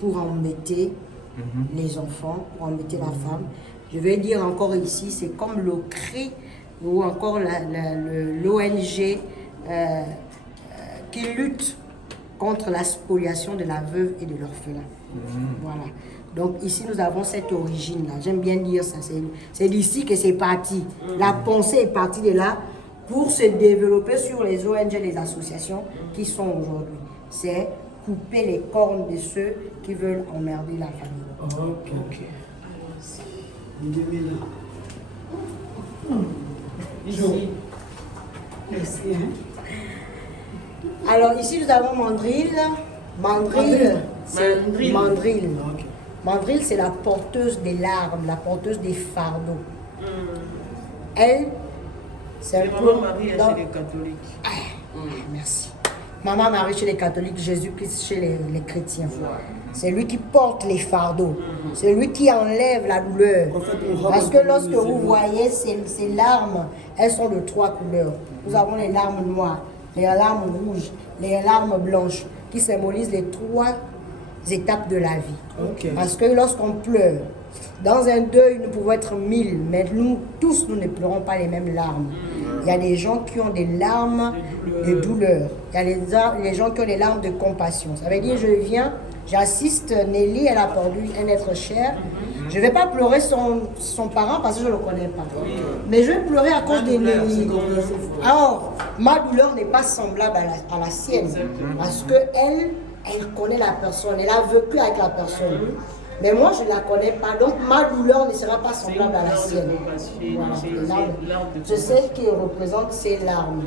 pour embêter les enfants, pour embêter la femme. Je vais dire encore ici, c'est comme le CRI ou encore l'ONG qui lutte contre la spoliation de la veuve et de l'orphelin. Voilà. Donc ici, nous avons cette origine-là. J'aime bien dire ça. C'est d'ici que c'est parti. La pensée est partie de là pour se développer sur les ONG, les associations qui sont aujourd'hui. C'est couper les cornes de ceux qui veulent emmerder la famille. Ok. Ici. Merci. Alors ici, nous avons Mandril. Mandril, c'est Mandril. Mandril, c'est la porteuse des larmes, la porteuse des fardeaux. Elle, c'est un peu... Maman Marie, elle, c'est les catholiques. Merci. Maman Marie chez les catholiques, Jésus-Christ chez les chrétiens. C'est lui qui porte les fardeaux. C'est lui qui enlève la douleur. Parce que lorsque vous voyez ces larmes, elles sont de 3 couleurs. Nous avons les larmes noires, les larmes rouges, les larmes blanches, qui symbolisent les 3 étapes de la vie. Parce que lorsqu'on pleure, dans un deuil, nous pouvons être 1000, mais nous tous, nous ne pleurons pas les mêmes larmes. Il y a des gens qui ont des larmes de douleur. Il y a les gens qui ont des larmes de compassion. Ça veut dire, je viens, j'assiste Nelly, elle a perdu un être cher. Je ne vais pas pleurer son parent parce que je ne le connais pas. Mais je vais pleurer à cause de Nelly. Alors, ma douleur n'est pas semblable à la sienne. Parce qu'elle, elle connaît la personne, elle a vécu avec la personne. Mais moi, je ne la connais pas, donc ma douleur ne sera pas semblable à la sienne. Voilà, je sais ce qui représente ces larmes.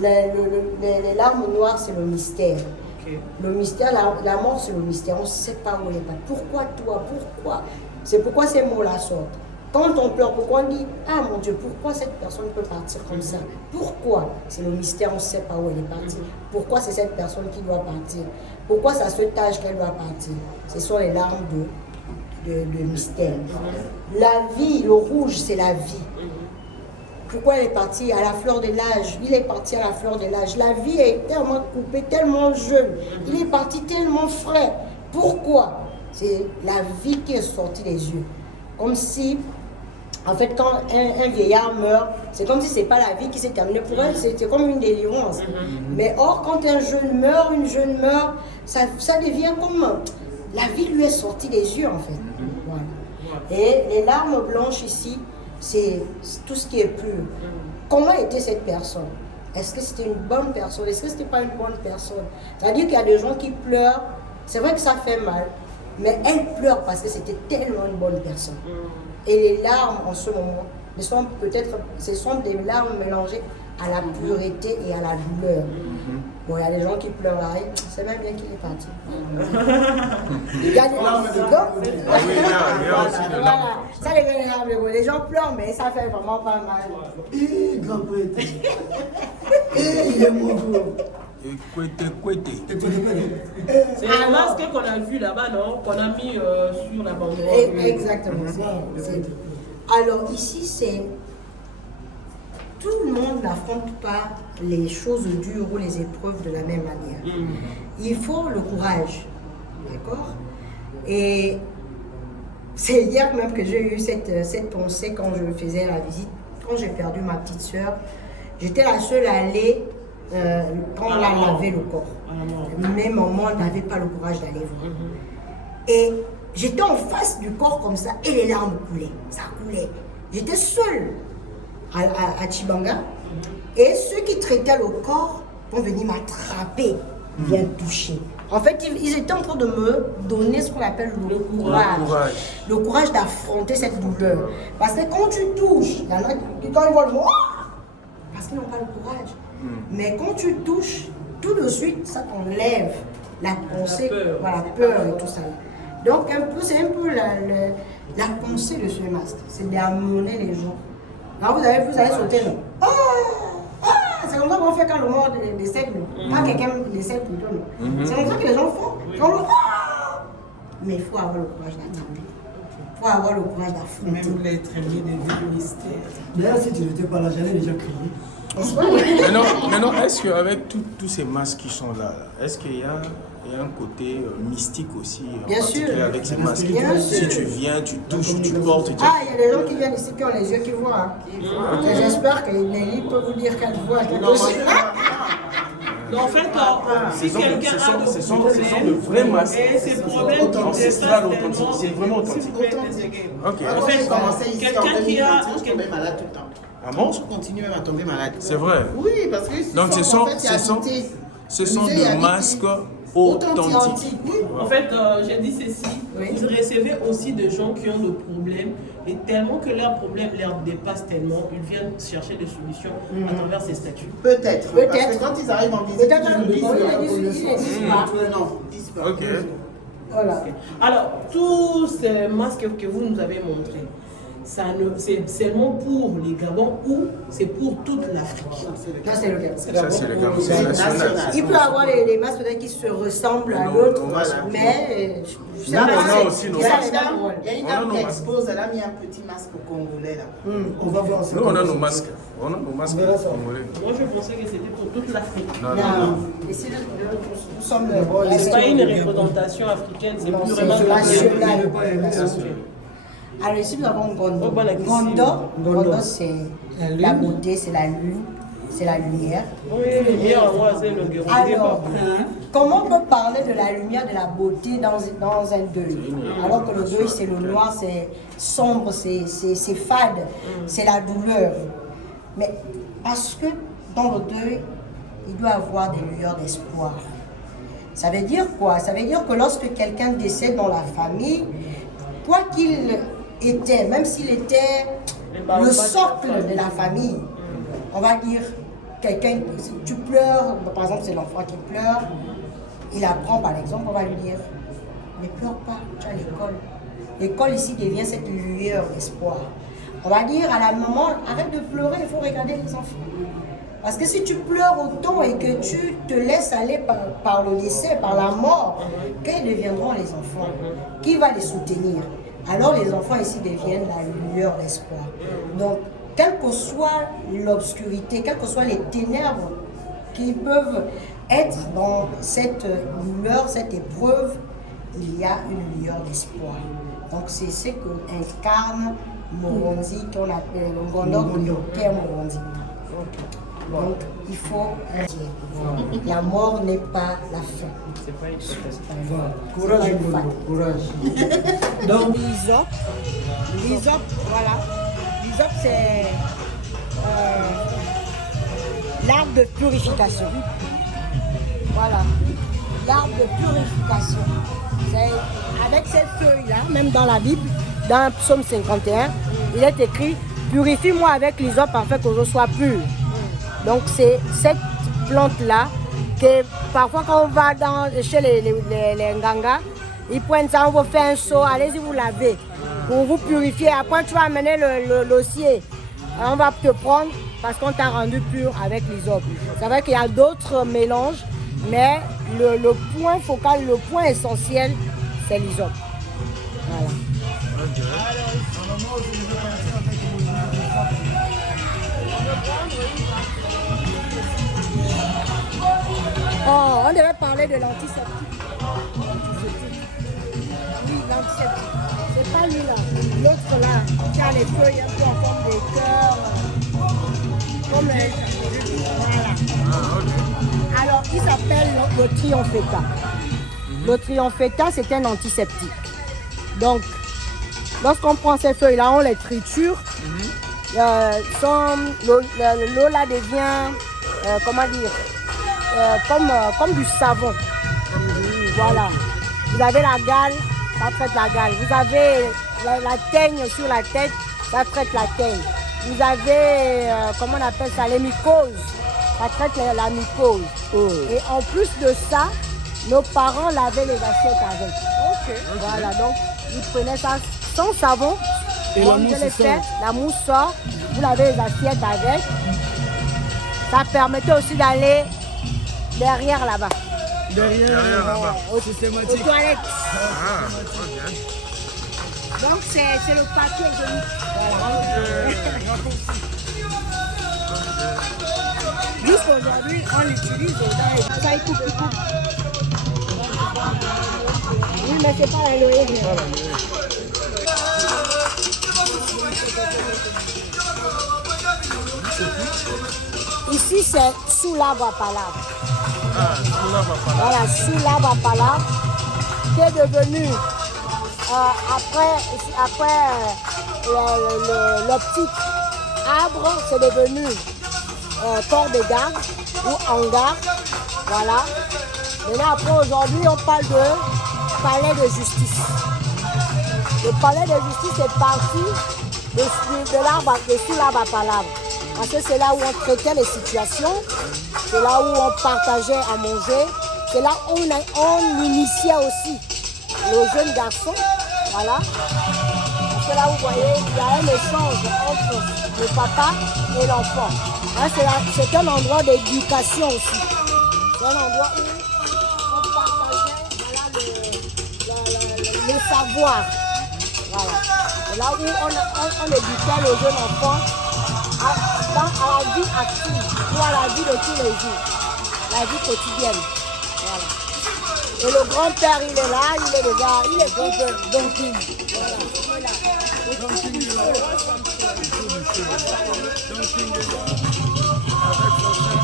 Les larmes noires, c'est le mystère. Le mystère, la mort, c'est le mystère. On ne sait pas où elle est partie. Pourquoi toi? Pourquoi? C'est pourquoi ces mots-là sortent. Quand on pleure, pourquoi on dit « Ah mon Dieu, pourquoi cette personne peut partir comme ça? Pourquoi ?» C'est le mystère, on ne sait pas où elle est partie. Pourquoi c'est cette personne qui doit partir? Pourquoi c'est à cet âge qu'elle doit partir? Ce sont les larmes de mystère. La vie, le rouge, c'est la vie. Pourquoi elle est partie à la fleur de l'âge? Il est parti à la fleur de l'âge. La vie est tellement coupée, tellement jeune. Il est parti tellement frais. Pourquoi? C'est la vie qui est sortie des yeux. Comme si, en fait, quand un vieillard meurt, c'est comme si ce n'est pas la vie qui s'est terminée. Pour elle, c'est comme une délivrance. Mais or, quand un jeune meurt, une jeune meurt, ça devient comme... La vie lui est sortie des yeux, en fait. Voilà. Et les larmes blanches ici, c'est tout ce qui est pur. Comment était cette personne? Est-ce que c'était une bonne personne? Est-ce que ce n'était pas une bonne personne? C'est-à-dire qu'il y a des gens qui pleurent. C'est vrai que ça fait mal. Mais elle pleure parce que c'était tellement une bonne personne. Et les larmes en ce moment, ce sont des larmes mélangées à la pureté et à la douleur. Bon, il y a des gens qui pleurent là, c'est même bien qu'il est parti. Il y a des larmes de ça, les larmes, les gens pleurent, mais ça fait vraiment pas mal. Grand prêtre. Il est mon tour. C'est un masque qu'on a vu là-bas, non? Qu'on a mis sur la banderole. Exactement. Alors ici, c'est... Tout le monde n'affronte pas les choses dures ou les épreuves de la même manière. Il faut le courage. D'accord? Et c'est hier même que j'ai eu cette pensée quand je faisais la visite. Quand j'ai perdu ma petite soeur, j'étais la seule à aller quand on a lavé le corps. Mais maman n'avait pas le courage d'aller voir. Et j'étais en face du corps comme ça et les larmes coulaient. Ça coulait. J'étais seule à Tchibanga. Et ceux qui traitaient le corps vont venir m'attraper, viennent toucher. En fait, ils étaient en train de me donner ce qu'on appelle le courage. Le courage d'affronter cette douleur. Parce que quand tu touches, il y en a qui, quand ils voient le mot, parce qu'ils n'ont pas le courage. Mais quand tu touches, tout de suite, ça t'enlève la pensée, la peur et tout ça. Donc, c'est un peu la pensée de ce masque. C'est d'amener les gens. Là, vous allez sauter, non? C'est comme ça qu'on fait quand le mort décède, non? Quand quelqu'un décède plutôt, non? C'est comme ça que les gens font. Mais il faut avoir le courage d'attraper. Il faut avoir le courage d'affronter. Même l'être lié des vies mystères. D'ailleurs, si tu n'étais pas là, j'allais déjà crier. Maintenant, est-ce qu'avec tous ces masques qui sont là, est-ce qu'il y a un côté mystique aussi Bien particulier sûr. avec ces masques? Bien Si sûr. tu viens, tu touches, tu portes, et tu... Ah, il y a des gens qui viennent ici qui ont les yeux qui voient. Hein. Et j'espère que Nelly peut vous dire qu'elle voit quelque chose. Donc, en fait, si quelqu'un a ce sont de vrais masques. et ces problèmes qui Ancestral, dépassent authentique, tellement, c'est vraiment s'il vous authentique. plaît, déséguez. Ok. En fait, J'ai commencé ici en quelqu'un qui a... 2021, je tombais malade tout le temps. Ah bon? Je continue même à tomber malade. C'est vrai. Oui, parce que Donc ce sont de masques authentiques. En fait, j'ai dit ceci, vous recevez aussi des gens qui ont des problèmes et tellement que leurs problèmes leur dépassent tellement, ils viennent chercher des solutions à travers ces statuts. Peut-être. Peut-être. Parce que quand ils arrivent en visite, Peut-être ils disent ils ne disent pas. non, ils disent pas. Ok. Voilà. Alors, tous ces masques que vous nous avez montrés, c'est seulement pour les Gabons ou c'est pour toute l'Afrique? Ça, c'est le cas. Ça, c'est le Gabon, c'est national. Il peut y avoir les masques peut-être qui se ressemblent à l'autre, mais je sais Non, pas. non, c'est- aussi, non. c'est ça, Il c'est y a pas drôle. une On a dame nos qui masques. expose, elle a mis un petit masque congolais là. On va voir ça. Nous, on a nos masques. On a nos masques On verra ça. congolais. Moi, je pensais que c'était pour toute l'Afrique. Non, non, Non, non. ici, nous sommes le C'est pas une représentation africaine, c'est Non, plus c'est vraiment national. Bien sûr. Alors ici, nous avons Gondo. Oh, bonne question. Gondo, c'est la beauté, c'est la lune, c'est la lumière. Oui, lumière, moi, c'est le guérison. Alors, comment on peut parler de la lumière, de la beauté dans un deuil? Alors que le deuil, c'est le noir, c'est sombre, c'est fade, c'est la douleur. Mais parce que dans le deuil, il doit y avoir des lueurs d'espoir. Ça veut dire quoi? Ça veut dire que lorsque quelqu'un décède dans la famille, quoi qu'il était, même s'il était le socle de la famille, on va dire, quelqu'un, si tu pleures, par exemple c'est l'enfant qui pleure, il apprend par exemple, on va lui dire, ne pleure pas, tu as l'école. L'école ici devient cette lueur d'espoir. On va dire à la maman, arrête de pleurer, il faut regarder les enfants. Parce que si tu pleures autant et que tu te laisses aller par le décès, par la mort, quels deviendront les enfants? Qui va les soutenir? Alors les enfants ici deviennent la lueur d'espoir. Donc, quelle que soit l'obscurité, quelles que soient les ténèbres qui peuvent être dans cette lueur, cette épreuve, il y a une lueur d'espoir. Donc c'est ce que incarne Morondi, qu'on appelle le Ngondo, qui est Morondi. Donc il faut dire, la mort n'est pas la fin. C'est pas une Courage, Gondo, courage. Donc l'hysope, voilà. L'hysope, c'est l'arbre de purification. Voilà, l'arbre de purification. C'est avec cette feuille-là, même dans la Bible, dans Psaume 51, il est écrit « Purifie-moi avec l'hysope afin que je sois pur ». Donc c'est cette plante-là que parfois quand on va chez les Nganga, ils prennent ça, on vous fait un seau, allez-y vous lavez pour vous purifier. Après tu vas amener l'osier, on va te prendre parce qu'on t'a rendu pur avec l'hysope. C'est vrai qu'il y a d'autres mélanges, mais le point focal, le point essentiel, c'est l'hysope. Voilà. Oh, on devait parler de l'antiseptique. Oui, l'antiseptique. C'est pas lui là. L'autre là, qui a les feuilles un peu en forme de cœur. Comme voilà. Alors, il s'appelle le Trionfeta. Le Trionfeta, c'est un antiseptique. Donc, lorsqu'on prend ces feuilles-là, on les triture. L'eau là devient, comment dire, comme du savon. Voilà. Vous avez la gale, ça traite la gale. Vous avez la teigne sur la tête, ça traite la teigne. Vous avez, comment on appelle ça, les mycoses, ça traite la mycose. Oh. Et en plus de ça, nos parents lavaient les assiettes avec. Okay. Voilà, donc ils prenaient ça sans savon. Et la mousse sort. La mousse sort, vous lavez les assiettes avec. Ça permettait aussi d'aller derrière là-bas. Derrière là-bas. Aux Systématique. toilettes. Ah, ok. Donc c'est le papier hygiénique. Voilà. Jusqu'aujourd'hui, on l'utilise dedans et ça il coupe. Oui, mais c'est pas la loyer. Ici, c'est sous l'arbre à palabre. Ah, sous l'arbre à palabre. Voilà, sous l'arbre à palabre, qui est devenu, après l'optique arbre, c'est devenu corps de garde ou hangar. Voilà. Maintenant, après, aujourd'hui, on parle de palais de justice. Le palais de justice est parti de l'arbre, de sous l'arbre à palabre. Parce que c'est là où on traitait les situations, c'est là où on partageait à manger, c'est là où on initiait aussi le jeune garçon. Voilà. Parce que là, vous voyez, il y a un échange entre le papa et l'enfant. Hein, c'est un endroit d'éducation aussi. C'est un endroit où on partageait le savoir. Voilà. C'est là où on éduquait le jeune enfant à la vie active ou à la vie de tous les jours, la vie quotidienne. Voilà. Et le grand-père, il est là, il est déjà, il est grand-père, donc il est là.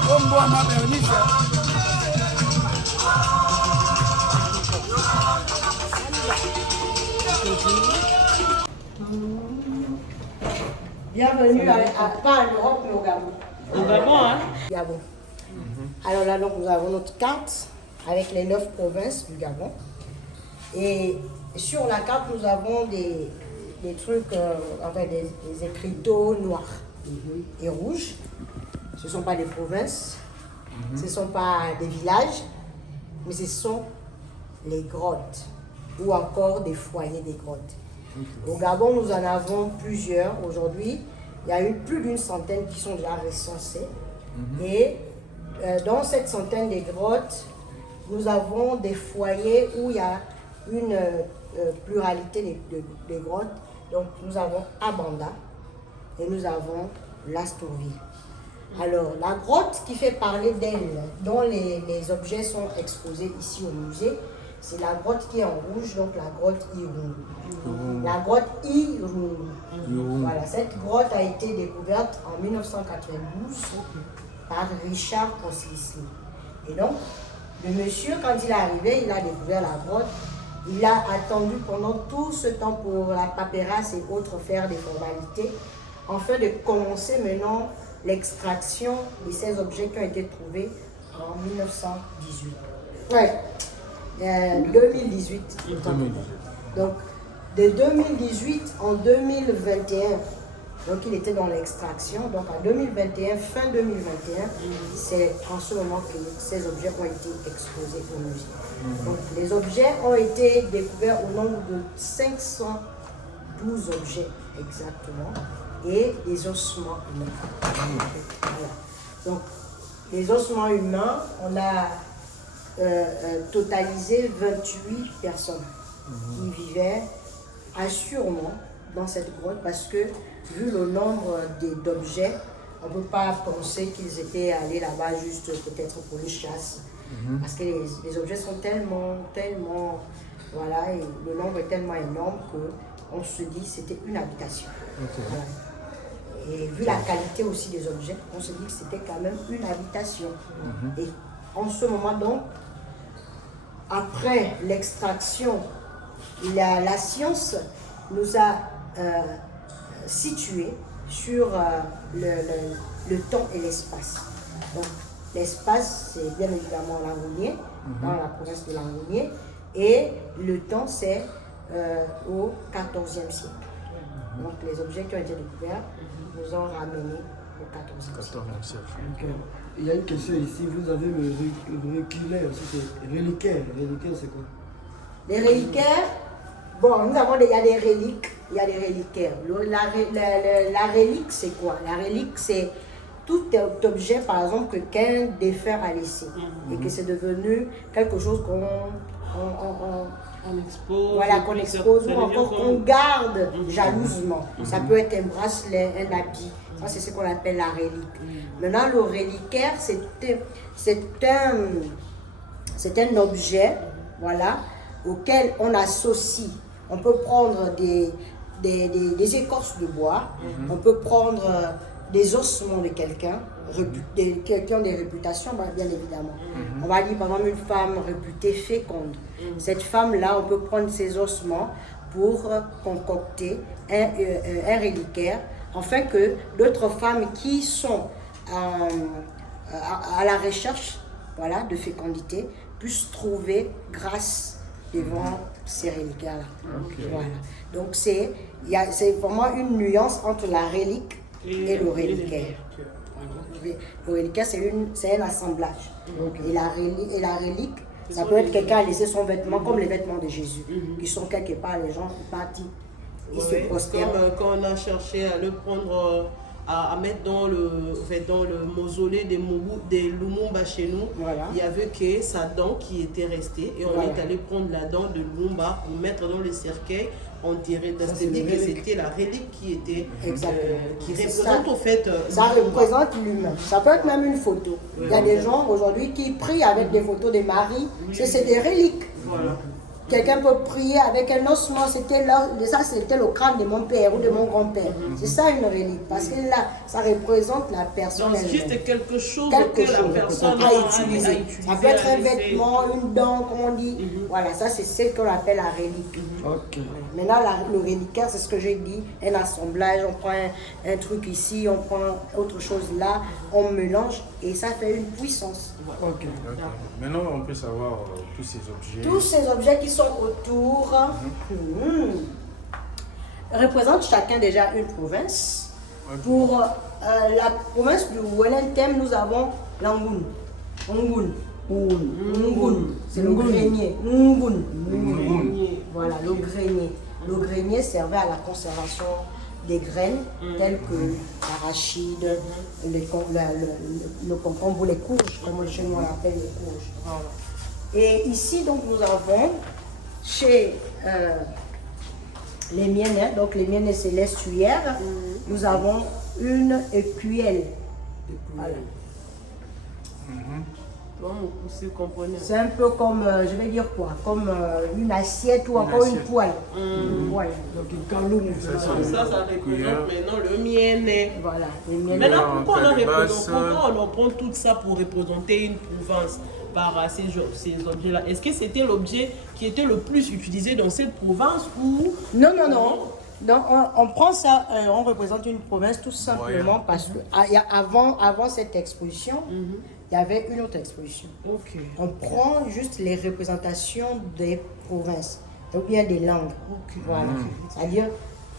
Comme moi, ma bernice. Bienvenue pas en Europe, mais au Gabon. Au Gabon, hein? Gabon. Alors là, donc, nous avons notre carte avec les 9 provinces du Gabon. Et sur la carte, nous avons des trucs, enfin des écriteaux noirs et rouges. Ce ne sont pas des provinces, ce ne sont pas des villages, mais ce sont les grottes ou encore des foyers des grottes. Au Gabon, nous en avons plusieurs aujourd'hui. Il y a eu plus d'une centaine qui sont déjà recensées. Et dans cette centaine de grottes, nous avons des foyers où il y a une pluralité de grottes. Donc nous avons Abanda et nous avons l'Astourville. Alors la grotte qui fait parler d'elle, dont les objets sont exposés ici au musée, c'est la grotte qui est en rouge, donc la grotte Iroum. La grotte Iroum. Voilà, cette grotte a été découverte en 1992 par Richard Koslisny. Et donc, le monsieur, quand il est arrivé, il a découvert la grotte. Il a attendu pendant tout ce temps pour la paperasse et autres faire des formalités, afin de commencer maintenant l'extraction de ces objets qui ont été trouvés en 1918. Ouais. 2018. Donc, de 2018 en 2021, donc il était dans l'extraction. Donc en 2021, fin 2021, c'est en ce moment que ces objets ont été exposés au musée. Donc les objets ont été découverts au nombre de 512 objets exactement et des ossements humains. Voilà. Donc les ossements humains, on a totalisé 28 personnes qui vivaient assurément dans cette grotte parce que vu le nombre d'objets, on ne peut pas penser qu'ils étaient allés là-bas juste peut-être pour les chasses. Parce que les objets sont tellement, voilà, et le nombre est tellement énorme qu'on se dit que c'était une habitation. Voilà. Et vu la qualité aussi des objets, on se dit que c'était quand même une habitation. Et en ce moment donc, après l'extraction, la science nous a situés sur le temps et l'espace. Donc l'espace, c'est bien évidemment Langounié, dans la province de Langounié, et le temps, c'est au XIVe siècle. Donc les objets qui ont été découverts nous ont ramenés au XIVe siècle. Il y a une question ici, vous avez le reculé, c'est reliquaire. Reliquaire, c'est quoi? Les reliquaires, bon, nous avons il y a des reliques, il y a des reliquaires. La relique, c'est quoi? La relique, c'est tout objet, par exemple, que qu'un défunt a laissé et que c'est devenu quelque chose On expose. Voilà, qu'on expose ou encore qu'on garde jalousement. Ça peut être un bracelet, un habit. Ça, c'est ce qu'on appelle la relique. Maintenant, le reliquaire, c'est un objet, voilà, auquel on associe. On peut prendre des écorces de bois, on peut prendre des ossements de quelqu'un, quelqu'un des réputations, bien évidemment. On va dire par exemple une femme réputée féconde. Cette femme-là, on peut prendre ses ossements pour concocter un reliquaire, afin que d'autres femmes qui sont à la recherche, voilà, de fécondité puissent trouver grâce devant ces reliquaires-là. Voilà. Donc c'est vraiment une nuance entre la relique et le reliquaire. Le reliquaire, c'est un assemblage. Et la relique, ça peut être quelqu'un a laissé son vêtement, comme les vêtements de Jésus, qui sont quelque part, les gens partis, ils se prosternent. Comme quand on a cherché à le prendre, à mettre dans le mausolée des Lumumba chez nous, Voilà. il y avait que sa dent qui était restée et on est allé prendre la dent de Lumumba pour mettre dans le cercueil. On dirait que c'était la relique qui était qui représente au fait ça représente l'humain. Ça peut être même une photo. Il y a des gens aujourd'hui qui prient avec des photos de Marie. C'est des reliques. Voilà. Quelqu'un peut prier avec un ossement, ça c'était le crâne de mon père ou de mon grand-père. C'est ça une relique, parce que là, ça représente la personne. Donc, juste quelque chose que la personne a utilisé. Ça peut être un vêtement, une dent, comme on dit. Voilà, ça c'est ce qu'on appelle la relique. Ok. Maintenant, le reliquaire, c'est ce que j'ai dit, un assemblage, on prend un truc ici, on prend autre chose là, on mélange et ça fait une puissance. Ok. Maintenant, on peut savoir tous ces objets. Tous ces objets qui sont autour représentent chacun déjà une province. Pour la province du Wellington, nous avons l'Angoun. Ngun. C'est le grenier. Ngun. Voilà, le grenier. Le grenier servait à la conservation des graines telles que l'arachide, le concombre, les courges, comme chez nous on appelle les courges. Voilà. Et ici, donc, nous avons chez les Mienais, donc les Mienais c'est l'estuaire, nous avons une écuelle. Voilà. C'est un peu comme, je vais dire quoi, comme une assiette ou encore une poêle. Donc une caloum. Ça représente maintenant le Mienais. Voilà, les Mienais. Maintenant, pourquoi on prend tout ça pour représenter une province par ces objets-là? Est-ce que c'était l'objet qui était le plus utilisé dans cette province ou... Non. Donc, on prend ça, on représente une province tout simplement parce que avant cette exposition, il y avait une autre exposition. On prend juste les représentations des provinces, ou bien des langues. Voilà. C'est-à-dire,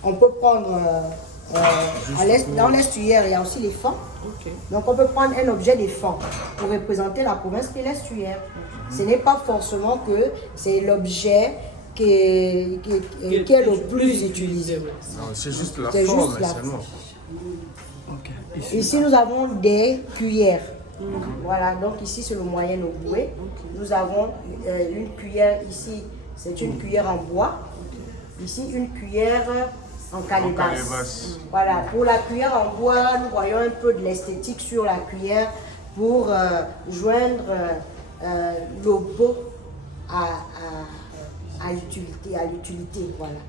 on peut prendre, dans l'estuaire, il y a aussi les fans. Donc, on peut prendre un objet des fans pour représenter la province de l'estuaire. Ce n'est pas forcément que c'est l'objet qui est le plus utilisé. Non, c'est juste la forme, seulement. Ici, nous avons des cuillères. Voilà, donc ici, c'est le moyen oboué. Nous avons une cuillère ici, c'est une cuillère en bois. Ici, une cuillère en calebasse. Voilà, pour la cuillère en bois, nous voyons un peu de l'esthétique sur la cuillère pour joindre le beau à l'utilité, voilà.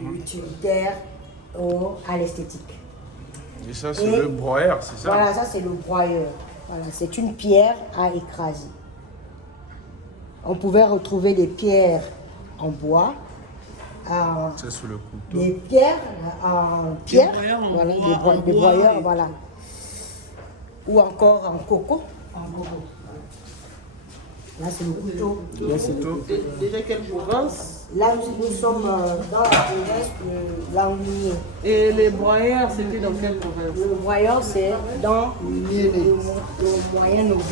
L'utilitaire à l'esthétique. Et ça, c'est le broyeur, c'est ça? Voilà, ça, c'est le broyeur. Voilà, c'est une pierre à écraser. On pouvait retrouver des pierres en bois. C'est sous le couteau. Des pierres en pierre. Voilà, des broyeurs, voilà. Ou encore en coco. Là, c'est le couteau. Déjà quelle province? Là, nous sommes dans la province de Languinier. Et les broyeurs, c'était dans quelle province? Le broyeur, c'est dans le Moyen-Orient.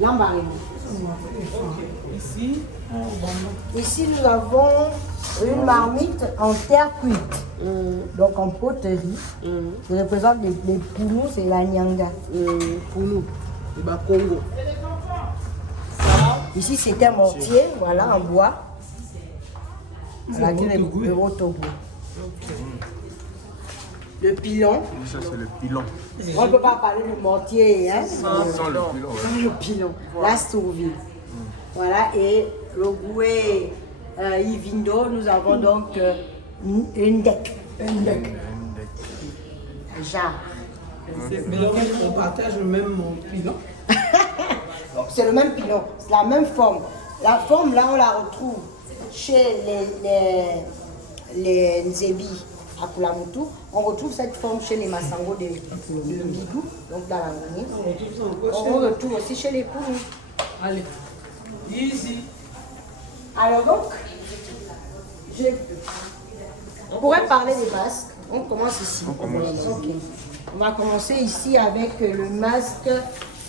L'Ambarénie. Ici? Ici, nous avons une marmite en terre cuite, donc en poterie. Ça représente les poulous, c'est la nyanga. Pour nous, le Congo. Ici, c'est un mortier, voilà, en bois. Voilà, le Rotogo. Le pilon. Ça, c'est le pilon. On ne peut pas parler du mortier, hein? Sans le pilon, ouais. Le pilon. La sourvie. Voilà, et le Goué Ivindo, nous avons donc une deck. Un jarre. Mais donc, on partage le même pilon. C'est le même pilon, c'est la même forme. La forme, là, on la retrouve chez les Nzebi à Kulamutu. On retrouve cette forme chez les Massango de Bigou, donc dans la monnaie. On retrouve aussi chez les Kourou. Allez, ici. Alors donc, on pourrait parler des masques. On commence ici. Ok. On va commencer ici avec le masque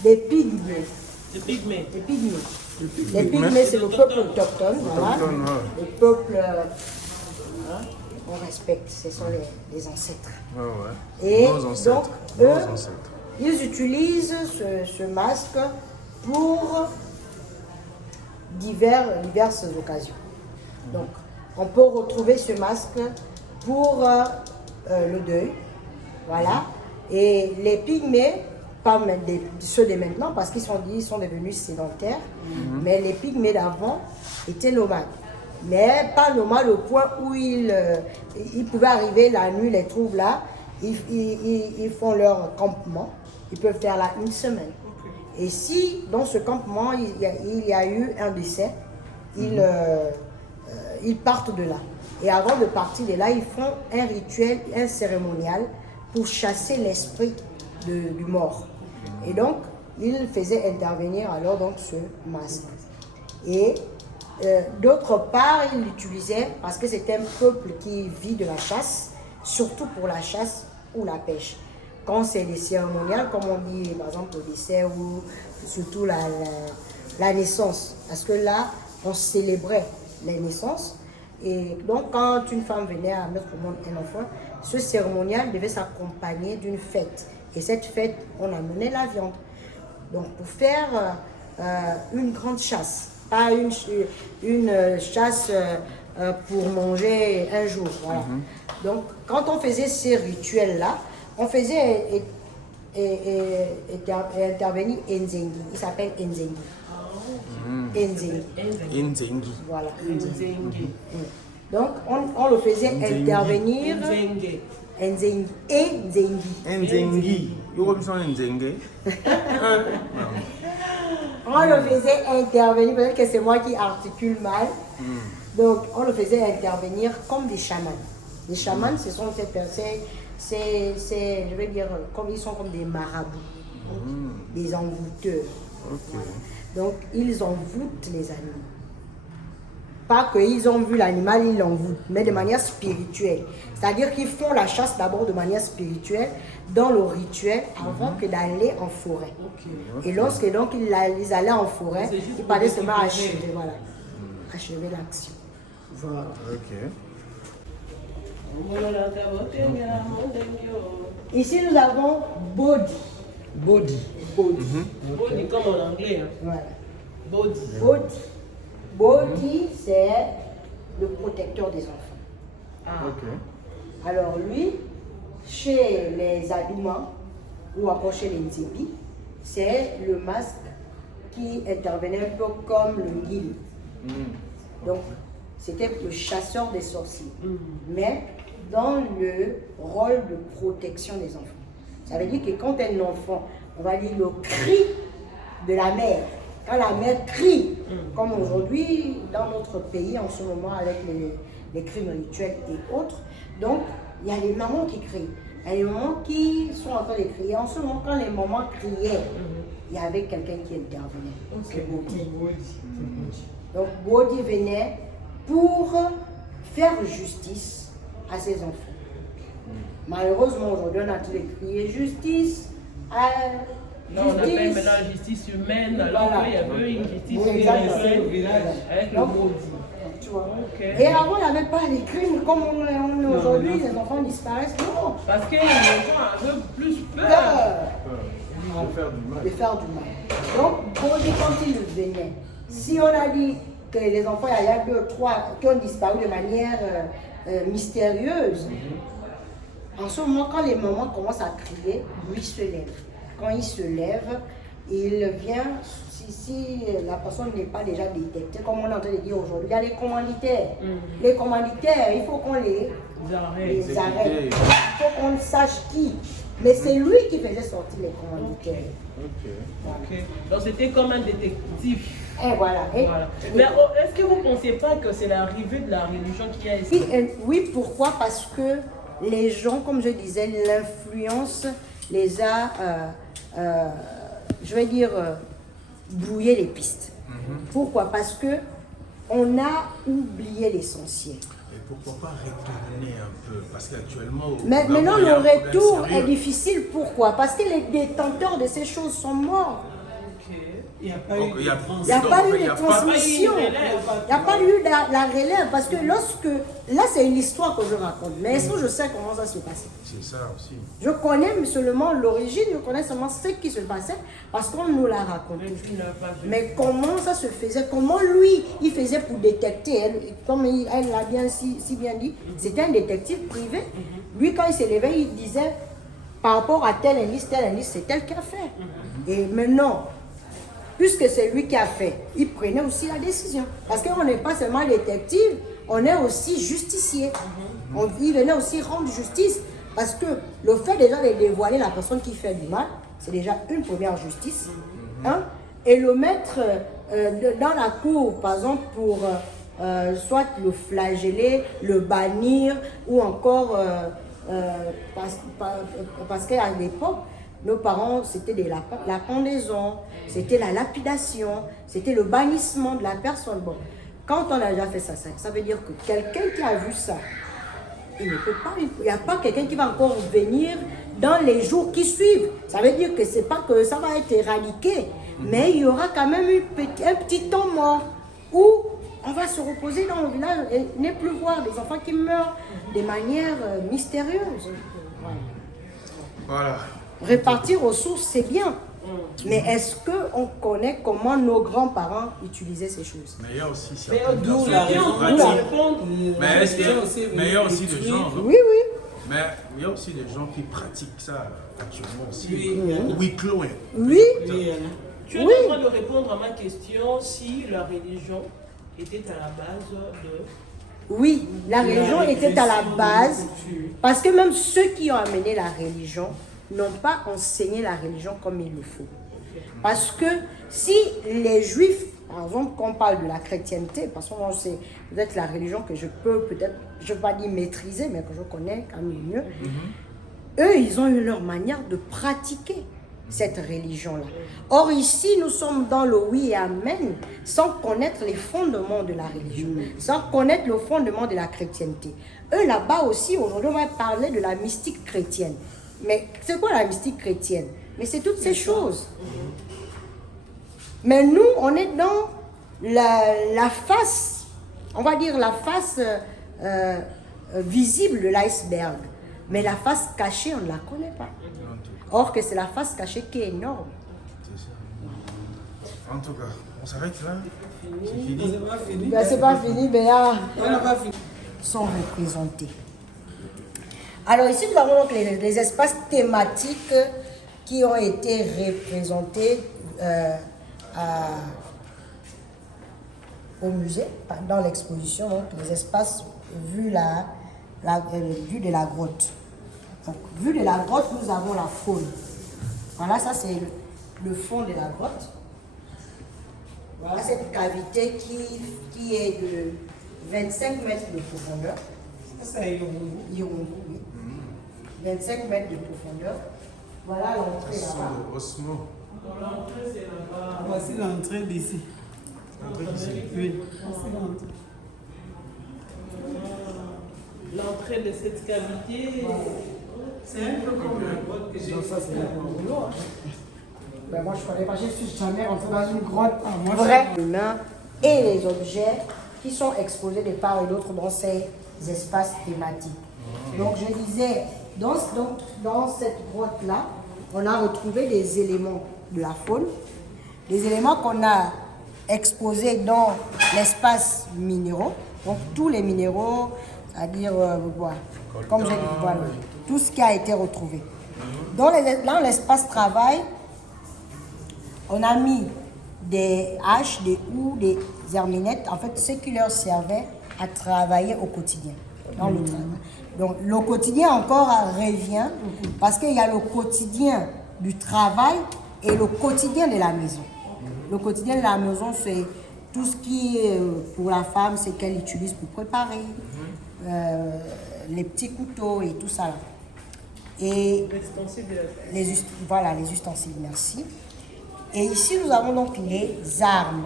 des pygmées. Les pygmées. Les pygmées. Les pygmées, c'est le peuple autochtone. Voilà. Le peuple on respecte, ce sont les ancêtres. Et nos ancêtres. donc, eux, ils utilisent ce masque pour diverses occasions. Donc, on peut retrouver ce masque pour le deuil. Voilà. Et les pygmées, pas ceux de maintenant, parce qu'ils sont devenus sédentaires, mais les pygmées d'avant étaient nomades. Mais pas nomades au point où ils pouvaient arriver la nuit, les trouvent là, ils font leur campement, ils peuvent faire là une semaine. Et si dans ce campement il y a eu un décès, ils partent de là. Et avant de partir de là, ils font un rituel, un cérémonial pour chasser l'esprit du mort. Et donc, ils faisaient intervenir alors donc ce masque. Et d'autre part, ils l'utilisaient parce que c'est un peuple qui vit de la chasse, surtout pour la chasse ou la pêche. Quand c'est des cérémoniales, comme on dit par exemple au décès ou surtout la naissance, parce que là, on célébrait les naissances. Et donc, quand une femme venait à mettre au monde un enfant, ce cérémonial devait s'accompagner d'une fête. Et cette fête, on amenait la viande. Donc, pour faire une grande chasse, pas une chasse pour manger un jour. Voilà. Donc, quand on faisait ces rituels-là, on faisait intervenir Nzengi. Il s'appelle Nzengi. Nzengi. Voilà. Nzengi. Donc, on le faisait intervenir. Nzengi. Nzengi. On le faisait intervenir, peut-être que c'est moi qui articule mal. Donc, on le faisait intervenir comme des chamans. Les chamans, ce sont ces personnes, je vais dire, ils sont comme des marabouts, des envoûteurs. Donc, ils envoûtent les animaux. Pas qu'ils ont vu l'animal, ils l'envoûtent, mais de manière spirituelle. C'est-à-dire qu'ils font la chasse d'abord de manière spirituelle, dans le rituel, avant que d'aller en forêt. Et lorsque donc ils allaient en forêt, ils parlaient seulement achever, voilà. Achever l'action. Voilà. Ici, nous avons Bodi. Body. Body comme en anglais. Hein. Voilà. Body. Bodi, c'est le protecteur des enfants. Alors lui, chez les Adouma, ou encore chez les Nzebi, c'est le masque qui intervenait un peu comme le guide. Donc, c'était le chasseur des sorciers. Mais dans le rôle de protection des enfants. Ça veut dire que quand un enfant, on va dire le cri de la mère, quand la mère crie, comme aujourd'hui dans notre pays en ce moment avec les crimes rituels et autres, donc il y a les mamans qui crient, il y a les mamans qui sont en train de crier. En ce moment, quand les mamans criaient, il y avait quelqu'un qui intervenait. C'est Bodi. Donc Bodi venait pour faire justice à ses enfants. Malheureusement, aujourd'hui, on a tous les crié justice. Non, on appelle maintenant la justice humaine, alors qu'il y avait une justice spirituelle avec le Bodi. Tu vois. Et avant, il n'y avait pas les crimes comme on est aujourd'hui, les enfants disparaissent. Non. Parce que les enfants avaient plus peur de faire du mal. Donc, Bodi, quand il venait, Si on a dit que les enfants, il y a 2 ou 3 qui ont disparu de manière mystérieuse, en ce moment, quand les mamans commencent à crier, lui se lève. Quand il se lève, il vient, si la personne n'est pas déjà détectée, comme on est en train de dire aujourd'hui, il y a les commanditaires. Les commanditaires, il faut qu'on les arrête. Il faut qu'on sache qui. Mais c'est lui qui faisait sortir les commanditaires. Ok. Donc c'était comme un détective. Et voilà. Mais est-ce que vous ne pensez pas que c'est l'arrivée de la religion qui a essayé? Oui, pourquoi? Parce que les gens, comme je disais, l'influence les a, je vais dire, brouillé les pistes. Pourquoi? Parce que on a oublié l'essentiel. Et pourquoi pas retourner un peu? Parce qu'actuellement... Mais maintenant, le retour est difficile. Pourquoi? Parce que les détenteurs de ces choses sont morts. Il n'y a pas eu de transmission. Il n'y a pas eu la relève. Parce que lorsque... Là, c'est une histoire que je raconte. Mais est-ce que je sais comment ça se passait? C'est ça aussi. Je connais seulement l'origine, je connais seulement ce qui se passait parce qu'on nous l'a raconté. Mais comment ça se faisait? Comment lui, il faisait pour détecter? Comme elle l'a bien si bien dit, c'était un détective privé. Lui, quand il s'est levé, il disait par rapport à tel indice, c'est tel qui a fait. Et maintenant, puisque c'est lui qui a fait, il prenait aussi la décision. Parce qu'on n'est pas seulement détective, on est aussi justicier. Il venait aussi rendre justice. Parce que le fait déjà de dévoiler la personne qui fait du mal, c'est déjà une première justice. Hein? Et le mettre dans la cour, par exemple, pour soit le flageller, le bannir, ou encore, parce qu'à l'époque, nos parents, c'était la pendaison, c'était la lapidation, c'était le bannissement de la personne. Bon, quand on a déjà fait ça, ça veut dire que quelqu'un qui a vu ça, il ne peut pas, il n'y a pas quelqu'un qui va encore venir dans les jours qui suivent. Ça veut dire que c'est pas que ça va être éradiqué, mais il y aura quand même un petit temps mort où on va se reposer dans le village et ne plus voir des enfants qui meurent de manière mystérieuse. Voilà. Répartir aux sources, c'est bien. Mais est-ce qu'on connaît comment nos grands-parents utilisaient ces choses? Mais il y a aussi Mais certaines d'où personnes la qui raison pratiquent. Mais est-ce qu'il y a mais il y a aussi des gens. Oui. Mais il y a aussi des gens qui pratiquent ça actuellement aussi. Oui. Oui, Chloé. Oui. Tu es en train de répondre à ma question si la religion était à la base de... Oui, la religion était à la base, parce que même ceux qui ont amené la religion n'ont pas enseigné la religion comme il le faut. Parce que si les juifs, par exemple, quand on parle de la chrétienté, parce que moi c'est peut-être la religion que je peux peut-être, je ne vais pas dire maîtriser, mais que je connais quand même mieux, eux, ils ont eu leur manière de pratiquer cette religion-là. Or ici, nous sommes dans le oui et amen, sans connaître les fondements de la religion, sans connaître le fondement de la chrétienté. Eux, là-bas aussi, aujourd'hui, on va parler de la mystique chrétienne. Mais c'est quoi la mystique chrétienne? Mais c'est toutes ces choses. Mais nous, on est dans la face, on va dire la face visible de l'iceberg. Mais la face cachée, on ne la connaît pas. Or que c'est la face cachée qui est énorme. C'est ça. En tout cas, on s'arrête là. C'est fini. C'est pas fini. Ben, c'est pas fini, mais là, On n'a pas fini. sont représentés. Alors ici, nous avons donc les espaces thématiques qui ont été représentés au musée, dans l'exposition, donc les espaces vus de la grotte. Donc, vu de la grotte, nous avons la faune. Voilà, ça c'est le fond de la grotte. Voilà cette cavité qui est de 25 mètres de profondeur. Ça, c'est Irumbu, oui. 25 mètres de profondeur. Voilà l'entrée là-bas. Osmo. L'entrée, c'est là-bas. Voici l'entrée d'ici. Oui. Voici l'entrée. L'entrée de cette cavité, c'est un peu comme la grotte que j'ai. Donc ça, c'est la grotte. Ben moi je ne connais pas, je suis jamais rentré dans une grotte. moi, Vrai. Humains et les objets qui sont exposés de part et d'autre dans ces espaces thématiques. Donc je disais, dans cette grotte-là, on a retrouvé des éléments de la faune, des éléments qu'on a exposés dans l'espace minéraux, donc tous les minéraux, c'est-à-dire, comme j'ai dit, voilà, tout ce qui a été retrouvé. Dans l'espace travail, on a mis des haches, des houes, des herminettes, en fait, ce qui leur servait à travailler au quotidien, dans le travail. Donc, le quotidien encore revient, parce qu'il y a le quotidien du travail et le quotidien de la maison. Le quotidien de la maison, c'est tout ce qui est pour la femme, c'est qu'elle utilise pour préparer, les petits couteaux et tout ça là. Et les ustensiles, merci. Et ici, nous avons donc les armes.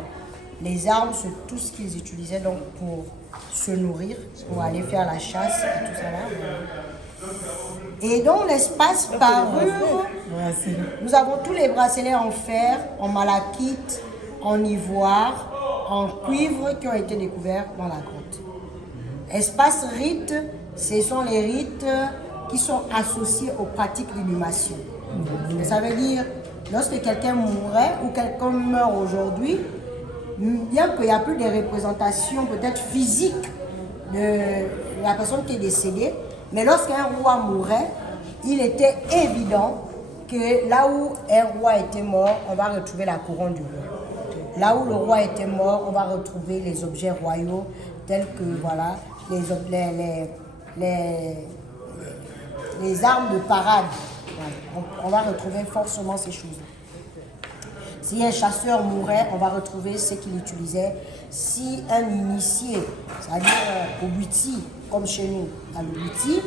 Les armes, c'est tout ce qu'ils utilisaient donc pour se nourrir, pour aller faire la chasse et tout ça là. Et dans l'espace parure, nous avons tous les bracelets en fer, en malachite, en ivoire, en cuivre qui ont été découverts dans la grotte. Espace rites, ce sont les rites qui sont associés aux pratiques d'inhumation. Ça veut dire, lorsque quelqu'un mourrait ou quelqu'un meurt aujourd'hui, bien qu'il n'y a plus de représentation peut-être physique de la personne qui est décédée, mais lorsqu'un roi mourait, il était évident que là où un roi était mort, on va retrouver la couronne du roi. Là où le roi était mort, on va retrouver les objets royaux tels que voilà, les armes de parade. Voilà. On va retrouver forcément ces choses. Si un chasseur mourait, on va retrouver ce qu'il utilisait. Si un initié, c'est-à-dire au buti, comme chez nous, à le buti,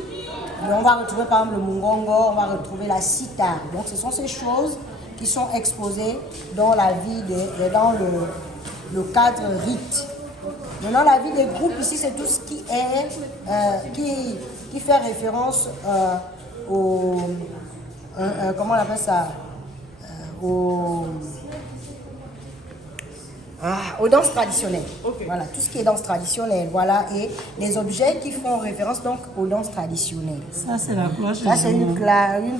on va retrouver par exemple le mungongo, on va retrouver la sitar. Donc ce sont ces choses qui sont exposées dans la vie, dans le cadre rite. Maintenant, la vie des groupes ici, c'est tout ce qui est, qui fait référence au, comment on appelle ça, aux danses traditionnelles. Okay. Voilà, tout ce qui est danse traditionnelle, voilà, et les objets qui font référence donc aux danses traditionnelles. Ça, c'est la cloche. Ça, c'est une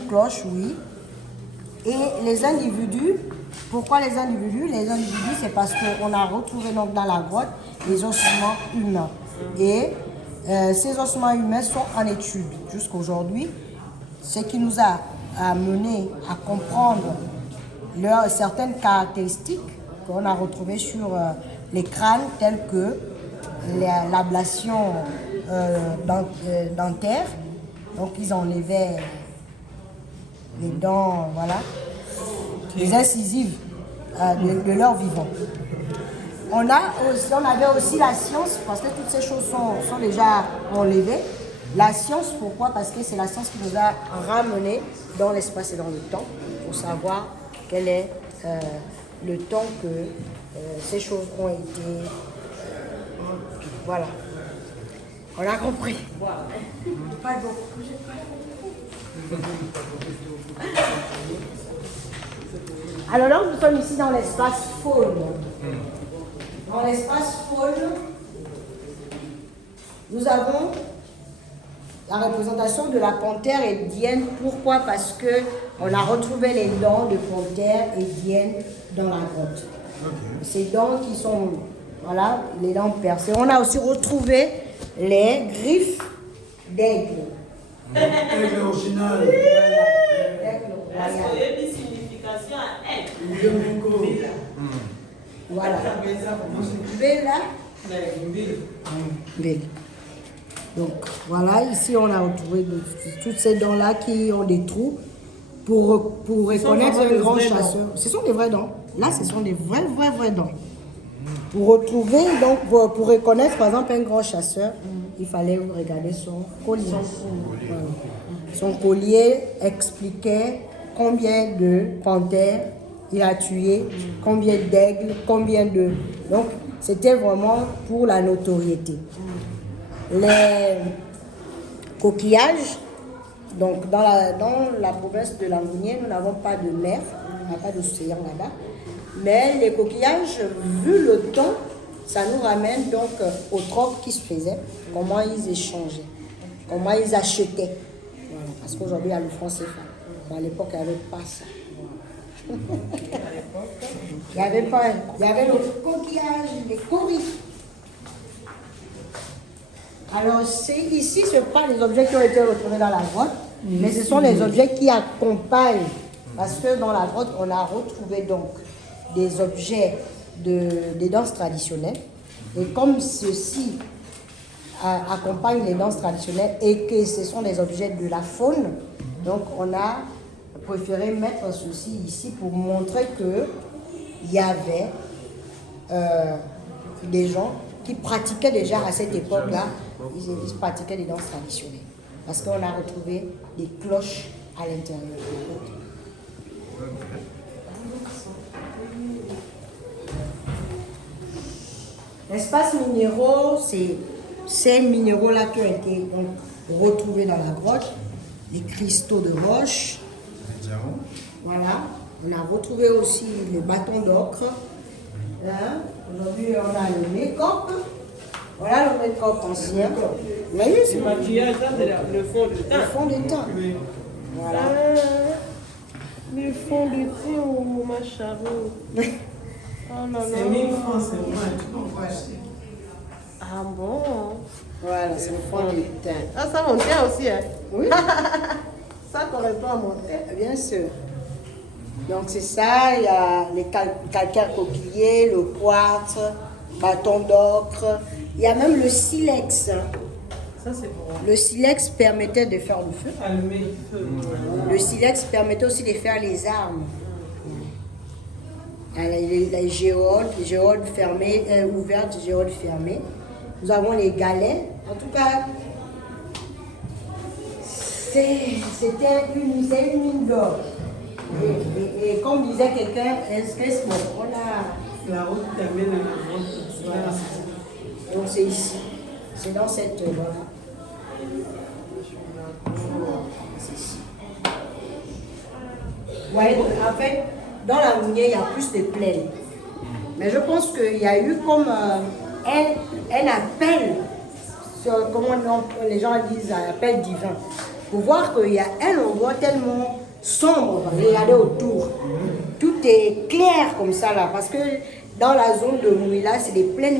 cloche, oui. Et les individus, pourquoi les individus? Les individus, c'est parce qu'on a retrouvé donc dans la grotte les ossements humains. Et ces ossements humains sont en étude jusqu'à aujourd'hui, ce qui nous a amené à comprendre certaines caractéristiques qu'on a retrouvées sur les crânes, telles que l'ablation dentaire. Donc ils enlevaient les dents, voilà, les incisives de leur vivant. On avait aussi la science, parce que toutes ces choses sont déjà enlevées. La science, pourquoi? Parce que c'est la science qui nous a ramenés dans l'espace et dans le temps, pour savoir quel est le temps que ces choses ont été... voilà. On a compris. Pas beaucoup. Alors là, nous sommes ici dans l'espace faune. Dans l'espace faune, nous avons la représentation de la panthère et d'hyène. Pourquoi? Parce qu'on a retrouvé les dents de panthère et d'hyène dans la grotte. Okay. Ces dents qui sont, voilà, les dents percées. On a aussi retrouvé les griffes d'aigle. Aigle original. Aigle royal. Il y a une signification à aigle. Voilà. Bella. Bella. Donc voilà, ici on a retrouvé toutes ces dents-là qui ont des trous pour reconnaître un grand chasseur. Ce sont des vrais dents. Là, ce sont des vrais dents. Pour retrouver, donc pour reconnaître par exemple un grand chasseur, il fallait regarder son collier. Voilà. Son collier expliquait combien de panthères il a tué, combien d'aigles, combien de... Donc, c'était vraiment pour la notoriété. Les coquillages, donc dans la province de Langounier, nous n'avons pas de mer, on n'a pas d'océan là-bas. Mais les coquillages, vu le temps, ça nous ramène donc au troc qui se faisait, comment ils échangeaient, comment ils achetaient. Voilà. Parce qu'aujourd'hui, il y a le franc CFA. À l'époque, il n'y avait pas ça. Il n'y avait pas, il y avait le coquillage, les coris. Alors ici, ce ne sont pas les objets qui ont été retrouvés dans la grotte, mais ce sont les objets qui accompagnent. Parce que dans la grotte, on a retrouvé donc des objets des danses traditionnelles. Et comme ceci accompagne les danses traditionnelles et que ce sont des objets de la faune, donc on a préféré mettre ceci ici pour montrer qu'il y avait des gens qui pratiquaient déjà à cette époque-là, ils pratiquaient des danses traditionnelles. Parce qu'on a retrouvé des cloches à l'intérieur de la grotte. L'espace minéraux, c'est ces minéraux-là qui ont été donc, retrouvés dans la grotte, les cristaux de roche. Voilà, on a retrouvé aussi le bâton d'ocre. Hein? Aujourd'hui, on a le make-up. Voilà le make-up ancien. Vous voyez, c'est Le maquillage, ça, c'est le fond de teint. le fond de teint. Voilà. Le fond de teint, oh, ma charou. Oh là là. C'est 1000 francs, c'est moins, tu peux pas acheter. Ah bon? Voilà, c'est le fond de teint. Ah, ça, mon teint aussi, hein? Oui, Ça correspond à mon teint. bien sûr. Donc c'est ça, il y a les calcaires coquillers, le quartz, bâton d'ocre. Il y a même le silex. Ça, c'est pour Le silex permettait de faire le feu. Allumer le feu. Le silex permettait aussi de faire les armes. Les géodes fermées, ouvertes, géodes fermées. Nous avons les galets. En tout cas, c'est une mine d'or. Et comme disait quelqu'un, on a... La route t'amène à la grotte. Voilà. Donc c'est ici. C'est dans cette... voilà. C'est ici. Ouais, en fait, dans la Mounier, il y a plus de plaines. Mais je pense qu'il y a eu comme un appel, comment les gens disent, un appel divin, pour voir qu'il y a un endroit tellement sombre, regardez autour. Tout est clair comme ça là, parce que dans la zone de Mouila, c'est les plaines.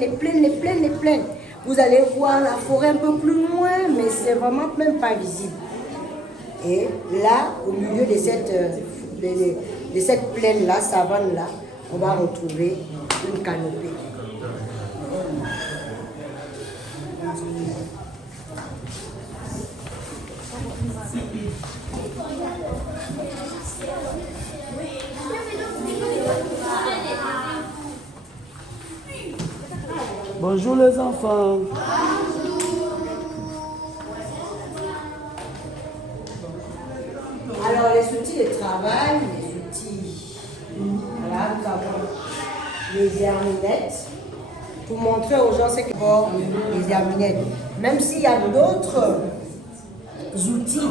Vous allez voir la forêt un peu plus loin, mais c'est vraiment même pas visible. Et là, au milieu de cette plaine-là, savane-là, on va retrouver une canopée. Bonjour les enfants. Alors, les outils de travail, les outils, voilà, nous avons les herminettes, pour montrer aux gens ce qu'est les herminettes. Même s'il y a d'autres outils,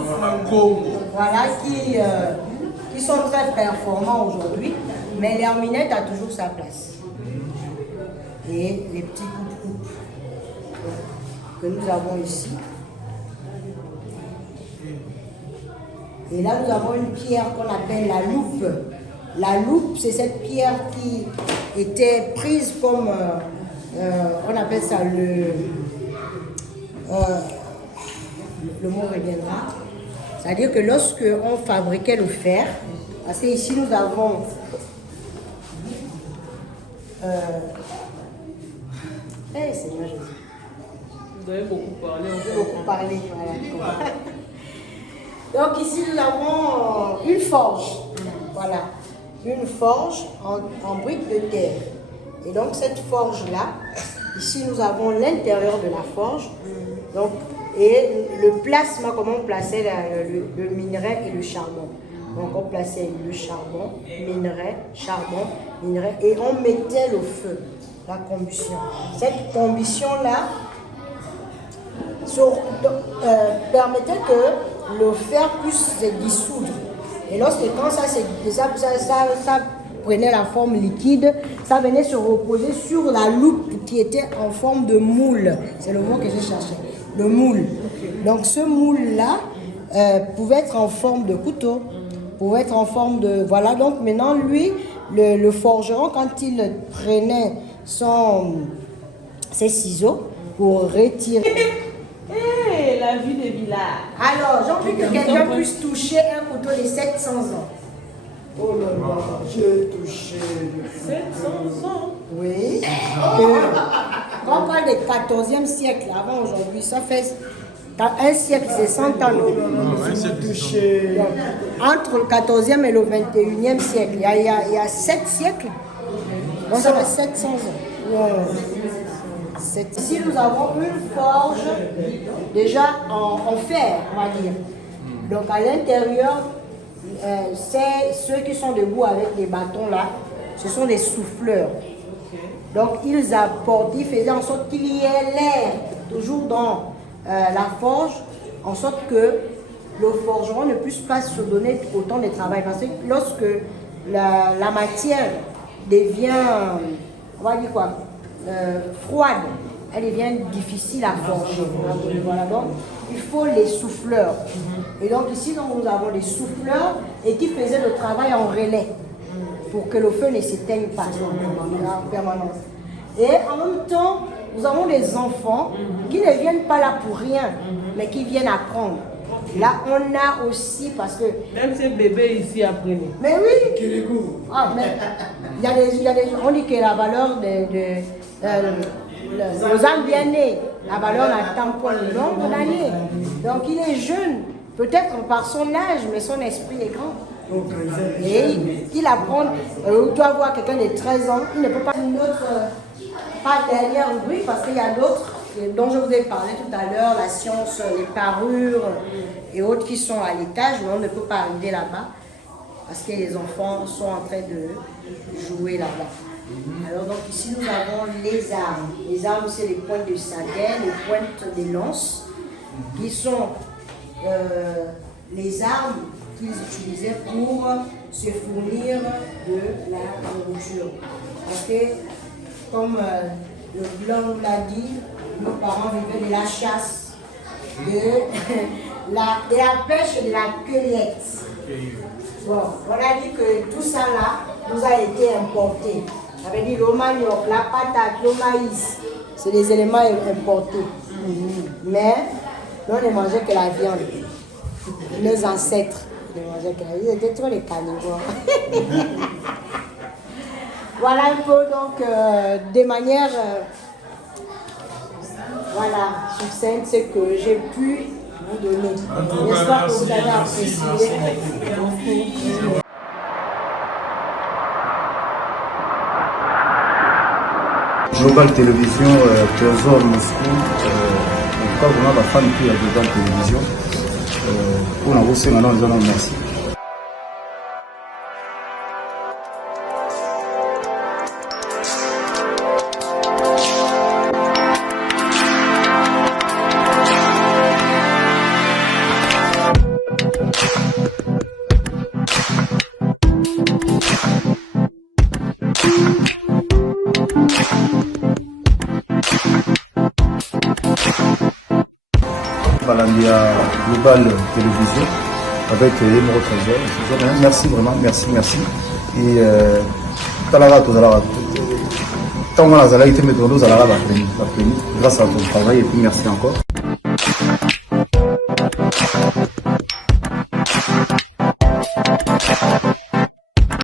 voilà, qui sont très performants aujourd'hui, mais l'herminette a toujours sa place. Et les petits coupes que nous avons ici. Et là, nous avons une pierre qu'on appelle la loupe. La loupe, c'est cette pierre qui était prise comme, on appelle ça le mot reviendra. C'est-à-dire que lorsque on fabriquait le fer, parce qu'ici nous avons Seigneur Jésus. Vous avez beaucoup parlé. Beaucoup parlé, voilà. Donc ici nous avons une forge, voilà, une forge en briques de terre. Et donc cette forge-là, ici nous avons l'intérieur de la forge, donc, et le placement, comment on plaçait le minerai et le charbon. Donc on plaçait le charbon, minerai, charbon, minerai, et on mettait le feu, la combustion. Cette combustion-là permettait que le fer puisse se dissoudre. Et quand ça prenait la forme liquide, ça venait se reposer sur la loupe qui était en forme de moule. C'est le mot que je cherchais, le moule. Donc ce moule-là pouvait être en forme de couteau, pouvait être en forme de... Voilà, donc maintenant lui, le forgeron, quand il prenait ses ciseaux pour retirer. Hey, la vue des villages. Alors, j'ai envie que quelqu'un puisse toucher un couteau de 700 ans. Oh là là, j'ai touché. 700 ans. Oui. Quand on parle du 14e siècle, avant aujourd'hui, ça fait un siècle, c'est 100 ans. Touché. Entre le 14e et le 21e siècle, il y a 7 siècles. Donc ça fait 700 ans. Ici, nous avons une forge déjà en fer, on va dire. Donc à l'intérieur, c'est ceux qui sont debout avec les bâtons là, ce sont des souffleurs. Donc ils faisaient en sorte qu'il y ait l'air toujours dans la forge, en sorte que le forgeron ne puisse pas se donner autant de travail. Parce que lorsque la matière devient, on va dire quoi, froide, elle devient difficile à forger. Voilà, donc il faut les souffleurs. Et donc ici, nous avons les souffleurs et qui faisaient le travail en relais pour que le feu ne s'éteigne pas en permanence. Et en même temps, nous avons des enfants qui ne viennent pas là pour rien, mais qui viennent apprendre. Là, on a aussi, parce que... Même ces bébés ici apprennent. Mais oui! Ah, mais il y a des, on dit que la valeur aux âmes bien nées, la valeur n'attend pas le nombre d'années. Donc il est jeune, peut-être par son âge, mais son esprit est grand. Et il apprend, on doit voir quelqu'un de 13 ans, il ne peut pas une autre, pas derrière rubrique, parce qu'il y a d'autres dont je vous ai parlé tout à l'heure, la science, les parures et autres qui sont à l'étage, mais on ne peut pas arriver là-bas parce que les enfants sont en train de jouer là-bas. Alors donc ici nous avons les armes. Les armes, c'est les pointes de saguet, les pointes des lances, qui sont les armes qu'ils utilisaient pour se fournir de la nourriture. Parce que, comme le blanc nous l'a dit, nos parents vivaient de la chasse, de la pêche et de la cueillette. Bon, on a dit que tout ça là nous a été importé. Ça veut dire le manioc, la patate, le maïs, c'est des éléments importés. Mais nous on ne mangeait que la viande. Nos ancêtres ne mangeaient que la viande, ils étaient trop les carnivores. Voilà un peu donc des manières voilà, succinctes ce que j'ai pu vous donner. J'espère que vous avez apprécié. Global Télévision, Trésor Moscou, en tout cas vraiment la femme qui est Global Télévision. Pour nous aussi, maintenant, nous allons merci. Balandia Global Télévision avec Emeraude Trésor. Merci vraiment, merci. Et grâce à ton travail et puis merci encore.